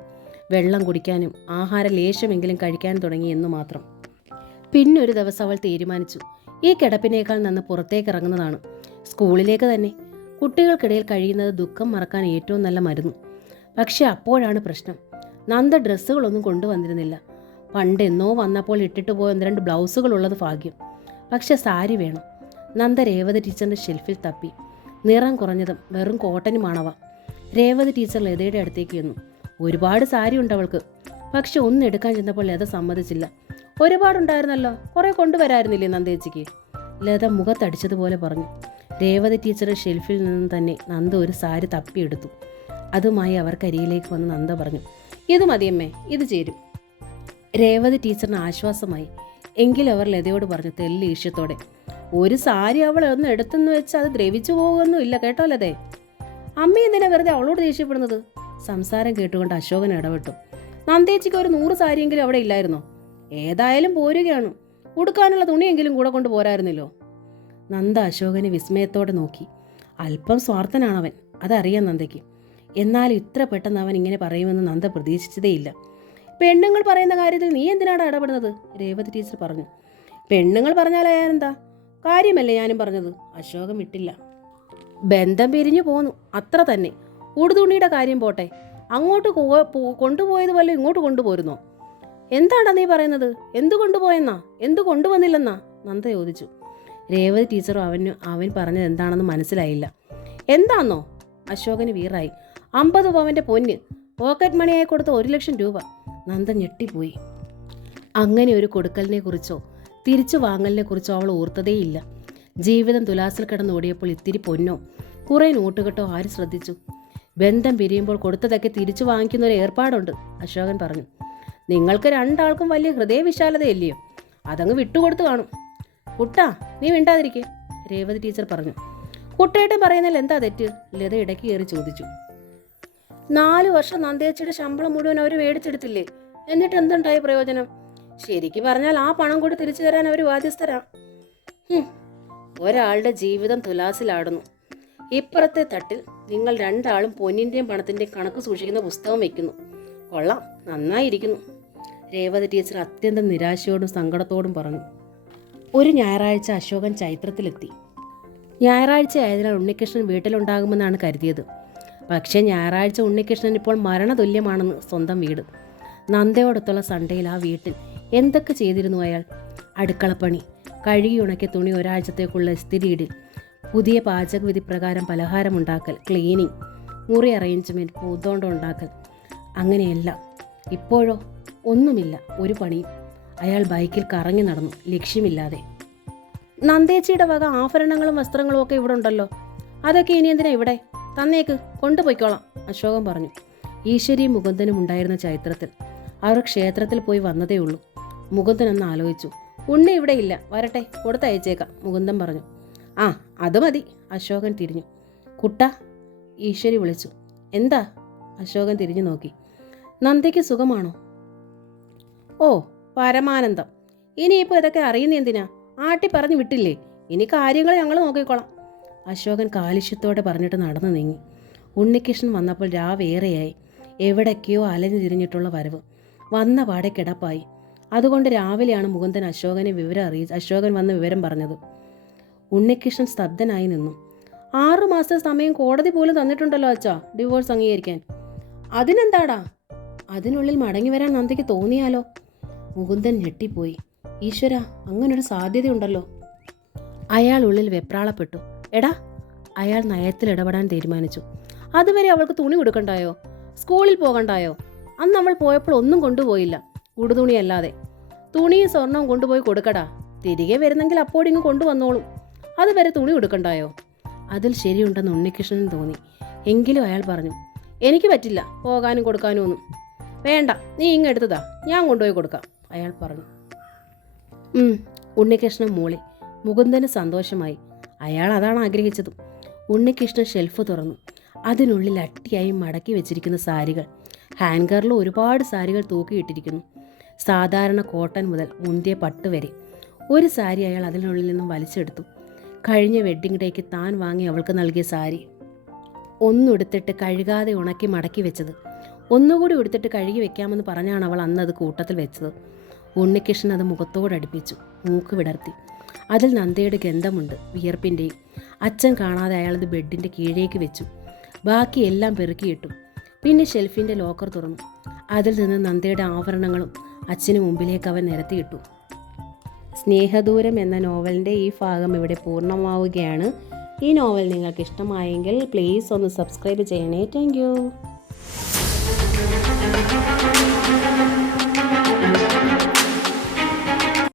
വെള്ളം കുടിക്കാനും ആഹാര ലേശമെങ്കിലും കഴിക്കാൻ തുടങ്ങി എന്ന് മാത്രം. പിന്നൊരു ദിവസം അവൾ തീരുമാനിച്ചു, ഈ കിടപ്പിനേക്കാൾ നന്ന് പുറത്തേക്കിറങ്ങുന്നതാണ്, സ്കൂളിലേക്ക് തന്നെ. കുട്ടികൾക്കിടയിൽ കഴിയുന്നത് ദുഃഖം മറക്കാൻ ഏറ്റവും നല്ല മരുന്ന്. പക്ഷെ അപ്പോഴാണ് പ്രശ്നം. നന്ദ ഡ്രസ്സുകളൊന്നും കൊണ്ടുവന്നിരുന്നില്ല. പണ്ടെന്നോ വന്നപ്പോൾ ഇട്ടിട്ട് പോയ 1-2 ബ്ലൗസുകൾ ഉള്ളത് ഭാഗ്യം. പക്ഷെ സാരി വേണം. നന്ദ രേവതി ടീച്ചറിൻ്റെ ഷെൽഫിൽ തപ്പി. നിറം കുറഞ്ഞതും വെറും കോട്ടനുമാണവ. രേവതി ടീച്ചർ ലതയുടെ അടുത്തേക്ക് ചെന്നു. ഒരുപാട് സാരി ഉണ്ട് അവൾക്ക്. പക്ഷെ ഒന്ന് എടുക്കാൻ ചെന്നപ്പോൾ ലത സമ്മതിച്ചില്ല. ഒരുപാടുണ്ടായിരുന്നല്ലോ, കുറേ കൊണ്ടുവരായിരുന്നില്ലേ നന്ദേച്ചിക്ക്? ലത മുഖത്തടിച്ചതുപോലെ പറഞ്ഞു. രേവതി ടീച്ചറുടെ ഷെൽഫിൽ നിന്ന് തന്നെ നന്ദ ഒരു സാരി തപ്പിയെടുത്തു. അതുമായി അവർക്കരിയിലേക്ക് വന്ന് നന്ദ പറഞ്ഞു, ഇത് മതിയമ്മേ, ഇത് ചേരും. രേവതി ടീച്ചറിന് ആശ്വാസമായി. എങ്കിലും അവർ ലതയോട് പറഞ്ഞു തെല്ല് ഈഷ്യത്തോടെ, ഒരു സാരി അവൾ ഒന്ന് എടുത്തെന്ന് വെച്ച് അത് ദ്രവിച്ചു പോകുമൊന്നുമില്ല കേട്ടോ ലതേ. അമ്മ എന്തിനാ വെറുതെ അവളോട് ദേഷ്യപ്പെടുന്നത്? സംസാരം കേട്ടുകൊണ്ട് അശോകൻ ഇടപെട്ടു. നന്ദേച്ചിക്ക് ഒരു 100 സാരിയെങ്കിലും അവിടെ ഇല്ലായിരുന്നോ? ഏതായാലും പോരുകയാണ്, ഉടുക്കാനുള്ള തുണിയെങ്കിലും കൂടെ കൊണ്ട് പോരായിരുന്നല്ലോ. നന്ദ അശോകനെ വിസ്മയത്തോടെ നോക്കി. അല്പം സ്വാർത്ഥനാണവൻ, അതറിയാം നന്ദയ്ക്ക്. എന്നാൽ ഇത്ര പെട്ടെന്ന് അവൻ ഇങ്ങനെ പറയുമെന്ന് നന്ദ പ്രതീക്ഷിച്ചതേയില്ല. പെണ്ണുങ്ങൾ പറയുന്ന കാര്യത്തിൽ നീ എന്തിനാണ് ഇടപെടുന്നത്? രേവതി ടീച്ചർ പറഞ്ഞു. പെണ്ണുങ്ങൾ പറഞ്ഞാലെന്താ, കാര്യമല്ലേ ഞാനും പറഞ്ഞത്. അശോകൻ വിട്ടില്ല. ബന്ധം പിരിഞ്ഞു പോന്നു, അത്ര തന്നെ. ഉടുതുണിയുടെ കാര്യം പോട്ടെ, അങ്ങോട്ട് കൊണ്ടുപോയത് വല്ലതും ഇങ്ങോട്ട് കൊണ്ടുപോരുന്നോ? എന്താടാ നീ പറയുന്നത്? എന്തു കൊണ്ടുപോയെന്നാ, എന്തു കൊണ്ടുവന്നില്ലെന്നാ? നന്ദ ചോദിച്ചു. രേവതി ടീച്ചറും അവൻ പറഞ്ഞത് എന്താണെന്ന് മനസ്സിലായില്ല. എന്താന്നോ? അശോകന് വീറായി. 50 പവൻ്റെ പൊന്ന്, പോക്കറ്റ് മണിയായി കൊടുത്ത 1 ലക്ഷം രൂപ. നന്ദ ഞെട്ടിപ്പോയി. അങ്ങനെ ഒരു കൊടുക്കലിനെ കുറിച്ചോ തിരിച്ചു വാങ്ങലിനെ കുറിച്ചോ അവൾ ഓർത്തതേയില്ല. ജീവിതം തുലാസിൽ കിടന്നോടിയപ്പോൾ ഇത്തിരി പൊന്നോ കുറേ നോട്ടുകെട്ടോ ആര് ശ്രദ്ധിച്ചു? ബന്ധം പിരിയുമ്പോൾ കൊടുത്തതൊക്കെ തിരിച്ചു വാങ്ങിക്കുന്ന ഒരു ഏർപ്പാടുണ്ട്, അശോകൻ പറഞ്ഞു. നിങ്ങൾക്ക് രണ്ടാൾക്കും വലിയ ഹൃദയവിശാലതയല്ലയോ, അതങ്ങ് വിട്ടുകൊടുത്തു കാണും. കുട്ടാ, നീ മിണ്ടാതിരിക്കേ, രേവതി ടീച്ചർ പറഞ്ഞു. കുട്ടേട്ടൻ പറയുന്നതിൽ എന്താ തെറ്റ്? ലത ഇടയ്ക്ക് കയറി ചോദിച്ചു. 4 വർഷം നന്ദേച്ചിയുടെ ശമ്പളം മുഴുവൻ അവർ മേടിച്ചെടുത്തില്ലേ, എന്നിട്ട് എന്തുണ്ടായ പ്രയോജനം? ശരിക്കും പറഞ്ഞാൽ ആ പണം കൂടി തിരിച്ചു തരാൻ അവർ ബാധ്യസ്ഥരാ. ഒരാളുടെ ജീവിതം തുലാസിലാടുന്നു. ഇപ്പുറത്തെ തട്ടിൽ നിങ്ങൾ രണ്ടാളും പൊന്നിൻ്റെയും പണത്തിൻ്റെയും കണക്ക് സൂക്ഷിക്കുന്ന പുസ്തകം വയ്ക്കുന്നു. കൊള്ളാം, നന്നായിരിക്കുന്നു, രേവതി ടീച്ചർ അത്യന്തം നിരാശയോടും സങ്കടത്തോടും പറഞ്ഞു. ഒരു ഞായറാഴ്ച അശോകൻ ചൈത്രത്തിലെത്തി. ഞായറാഴ്ച ആയതിനാൽ ഉണ്ണികൃഷ്ണൻ വീട്ടിലുണ്ടാകുമെന്നാണ് കരുതിയത്. പക്ഷേ ഞായറാഴ്ച ഉണ്ണികൃഷ്ണൻ ഇപ്പോൾ മരണതുല്യമാണെന്ന് സ്വന്തം വീട്. നന്ദയോടൊത്തുള്ള സൺഡേയിൽ ആ വീട്ടിൽ എന്തൊക്കെ ചെയ്തിരുന്നു അയാൾ? അടുക്കളപ്പണി, കഴുകി ഉണക്കിയ തുണി ഒരാഴ്ചത്തേക്കുള്ള ഇസ്തിരിയിടിൽ, പുതിയ പാചകവിധി പ്രകാരം പലഹാരമുണ്ടാക്കൽ, ക്ലീനിങ്, മുറി അറേഞ്ച്മെൻറ്റ്, പൂന്തോണ്ടം ഉണ്ടാക്കൽ, അങ്ങനെയെല്ലാം. ഇപ്പോഴോ ഒന്നുമില്ല, ഒരു പണിയും. അയാൾ ബൈക്കിൽ കറങ്ങി നടന്നു, ലക്ഷ്യമില്ലാതെ. നന്ദേച്ചിയുടെ വക ആഭരണങ്ങളും വസ്ത്രങ്ങളും ഒക്കെ ഇവിടെ ഉണ്ടല്ലോ, അതൊക്കെ ഇനി എന്തിനാ ഇവിടെ? തന്നേക്ക്, കൊണ്ടുപോയിക്കോളാം, അശോകൻ പറഞ്ഞു. ഈശ്വരിയും മുകുന്ദനും ഉണ്ടായിരുന്ന ചൈത്രത്തിൽ. അവർ ക്ഷേത്രത്തിൽ പോയി വന്നതേ ഉള്ളൂ. മുകുന്ദൻ ഒന്ന് ആലോചിച്ചു. ഉണ്ണി ഇവിടെ ഇല്ല, വരട്ടെ, കൊടുത്തയച്ചേക്കാം, മുകുന്ദൻ പറഞ്ഞു. ആ അത് മതി, അശോകൻ തിരിഞ്ഞു. കുട്ട, ഈശ്വരി വിളിച്ചു. എന്താ? അശോകൻ തിരിഞ്ഞു നോക്കി. നന്ദയ്ക്ക് സുഖമാണോ? ഓ പരമാനന്ദം. ഇനിയിപ്പോൾ ഇതൊക്കെ അറിയുന്ന എന്തിനാ? ആട്ടി പറഞ്ഞു വിട്ടില്ലേ, ഇനി കാര്യങ്ങൾ ഞങ്ങൾ നോക്കിക്കോളാം, അശോകൻ കാലുഷ്യത്തോടെ പറഞ്ഞിട്ട് നടന്നു നീങ്ങി. ഉണ്ണികൃഷ്ണൻ വന്നപ്പോൾ രാവേറെയായി. എവിടേക്കോ അലഞ്ഞു തിരിഞ്ഞിട്ടുള്ള വരവ്. വന്ന പാടെ കിടപ്പായി. അതുകൊണ്ട് രാവിലെയാണ് മുകുന്ദൻ അശോകൻ വന്ന വിവരം പറഞ്ഞത്. ഉണ്ണികൃഷ്ണൻ സ്തബ്ധനായി നിന്നു. 6 മാസത്തെ സമയം കോടതി പോലും തന്നിട്ടുണ്ടല്ലോ അച്ഛാ ഡിവോഴ്സ് അംഗീകരിക്കാൻ. അതിനെന്താടാ? അതിനുള്ളിൽ മടങ്ങി വരാൻ നന്ദയ്ക്ക് തോന്നിയാലോ? മുകുന്ദൻ ഞെട്ടിപ്പോയി. ഈശ്വര, അങ്ങനൊരു സാധ്യതയുണ്ടല്ലോ. അയാൾ ഉള്ളിൽ വെപ്രാളപ്പെട്ടു. എടാ, അയാൾ നയത്തിൽ ഇടപെടാൻ തീരുമാനിച്ചു. അതുവരെ അവൾക്ക് തുണി കൊടുക്കണ്ടായോ? സ്കൂളിൽ പോകണ്ടായോ? അന്ന് അവൾ പോയപ്പോൾ ഒന്നും കൊണ്ടുപോയില്ല, ഉടുതുണിയല്ലാതെ. തുണിയും സ്വർണവും കൊണ്ടുപോയി കൊടുക്കടാ. തിരികെ വരുന്നെങ്കിൽ അപ്പോഴിങ്ങ് കൊണ്ടുവന്നോളും. അതുവരെ തുണി കൊടുക്കണ്ടായോ? അതിൽ ശരിയുണ്ടെന്ന് ഉണ്ണികൃഷ്ണന് തോന്നി. എങ്കിലും അയാൾ പറഞ്ഞു, എനിക്ക് പറ്റില്ല പോകാനും കൊടുക്കാനും ഒന്നും. വേണ്ട, നീ ഇങ്ങെടുത്തതാ, ഞാൻ കൊണ്ടുപോയി കൊടുക്കാം, അയാൾ പറഞ്ഞു. ഉണ്ണികൃഷ്ണൻ മൂളി. മുകുന്ദന് സന്തോഷമായി. അയാൾ അതാണ് ആഗ്രഹിച്ചതും. ഉണ്ണികൃഷ്ണൻ ഷെൽഫ് തുറന്നു. അതിനുള്ളിൽ അട്ടിയായി മടക്കി വെച്ചിരിക്കുന്ന സാരികൾ. ഹാൻഗറിൽ ഒരുപാട് സാരികൾ തൂക്കിയിട്ടിരിക്കുന്നു. സാധാരണ കോട്ടൺ മുതൽ മുന്തിയ പട്ട് വരെ. ഒരു സാരി അയാൾ അതിനുള്ളിൽ നിന്നും വലിച്ചെടുത്തു. കഴിഞ്ഞ വെഡ്ഡിംഗ് ഡേക്ക് താൻ വാങ്ങി അവൾക്ക് നൽകിയ സാരി. ഒന്നുടുത്തിട്ട് കഴുകാതെ ഉണക്കി മടക്കി വെച്ചത്. ഒന്നുകൂടി ഉടുത്തിട്ട് കഴുകി വെക്കാമെന്ന് പറഞ്ഞാണ് അവൾ അന്ന് അത് കൂട്ടത്തിൽ വെച്ചത്. ഉണ്ണികൃഷ്ണൻ അത് മുഖത്തോടടുപ്പിച്ചു, മൂക്ക് വിടർത്തി. അതിൽ നന്ദയുടെ ഗന്ധമുണ്ട്, വിയർപ്പിൻ്റെയും. അച്ഛൻ കാണാതെ അയാളത് ബെഡിൻ്റെ കീഴേക്ക് വെച്ചു. ബാക്കി എല്ലാം പെറുക്കിയിട്ടു. പിന്നെ ഷെൽഫിൻ്റെ ലോക്കർ തുറന്നു. അതിൽ നിന്ന് നന്ദയുടെ ആഭരണങ്ങളും അച്ഛന് മുമ്പിലേക്ക് അവൻ നിരത്തിയിട്ടു. സ്നേഹദൂരം എന്ന നോവലിൻ്റെ ഈ ഭാഗം ഇവിടെ പൂർണ്ണമാവുകയാണ്. ഈ നോവൽ നിങ്ങൾക്ക് ഇഷ്ടമായെങ്കിൽ പ്ലീസ് ഒന്ന് സബ്സ്ക്രൈബ് ചെയ്യണേ. Thank you.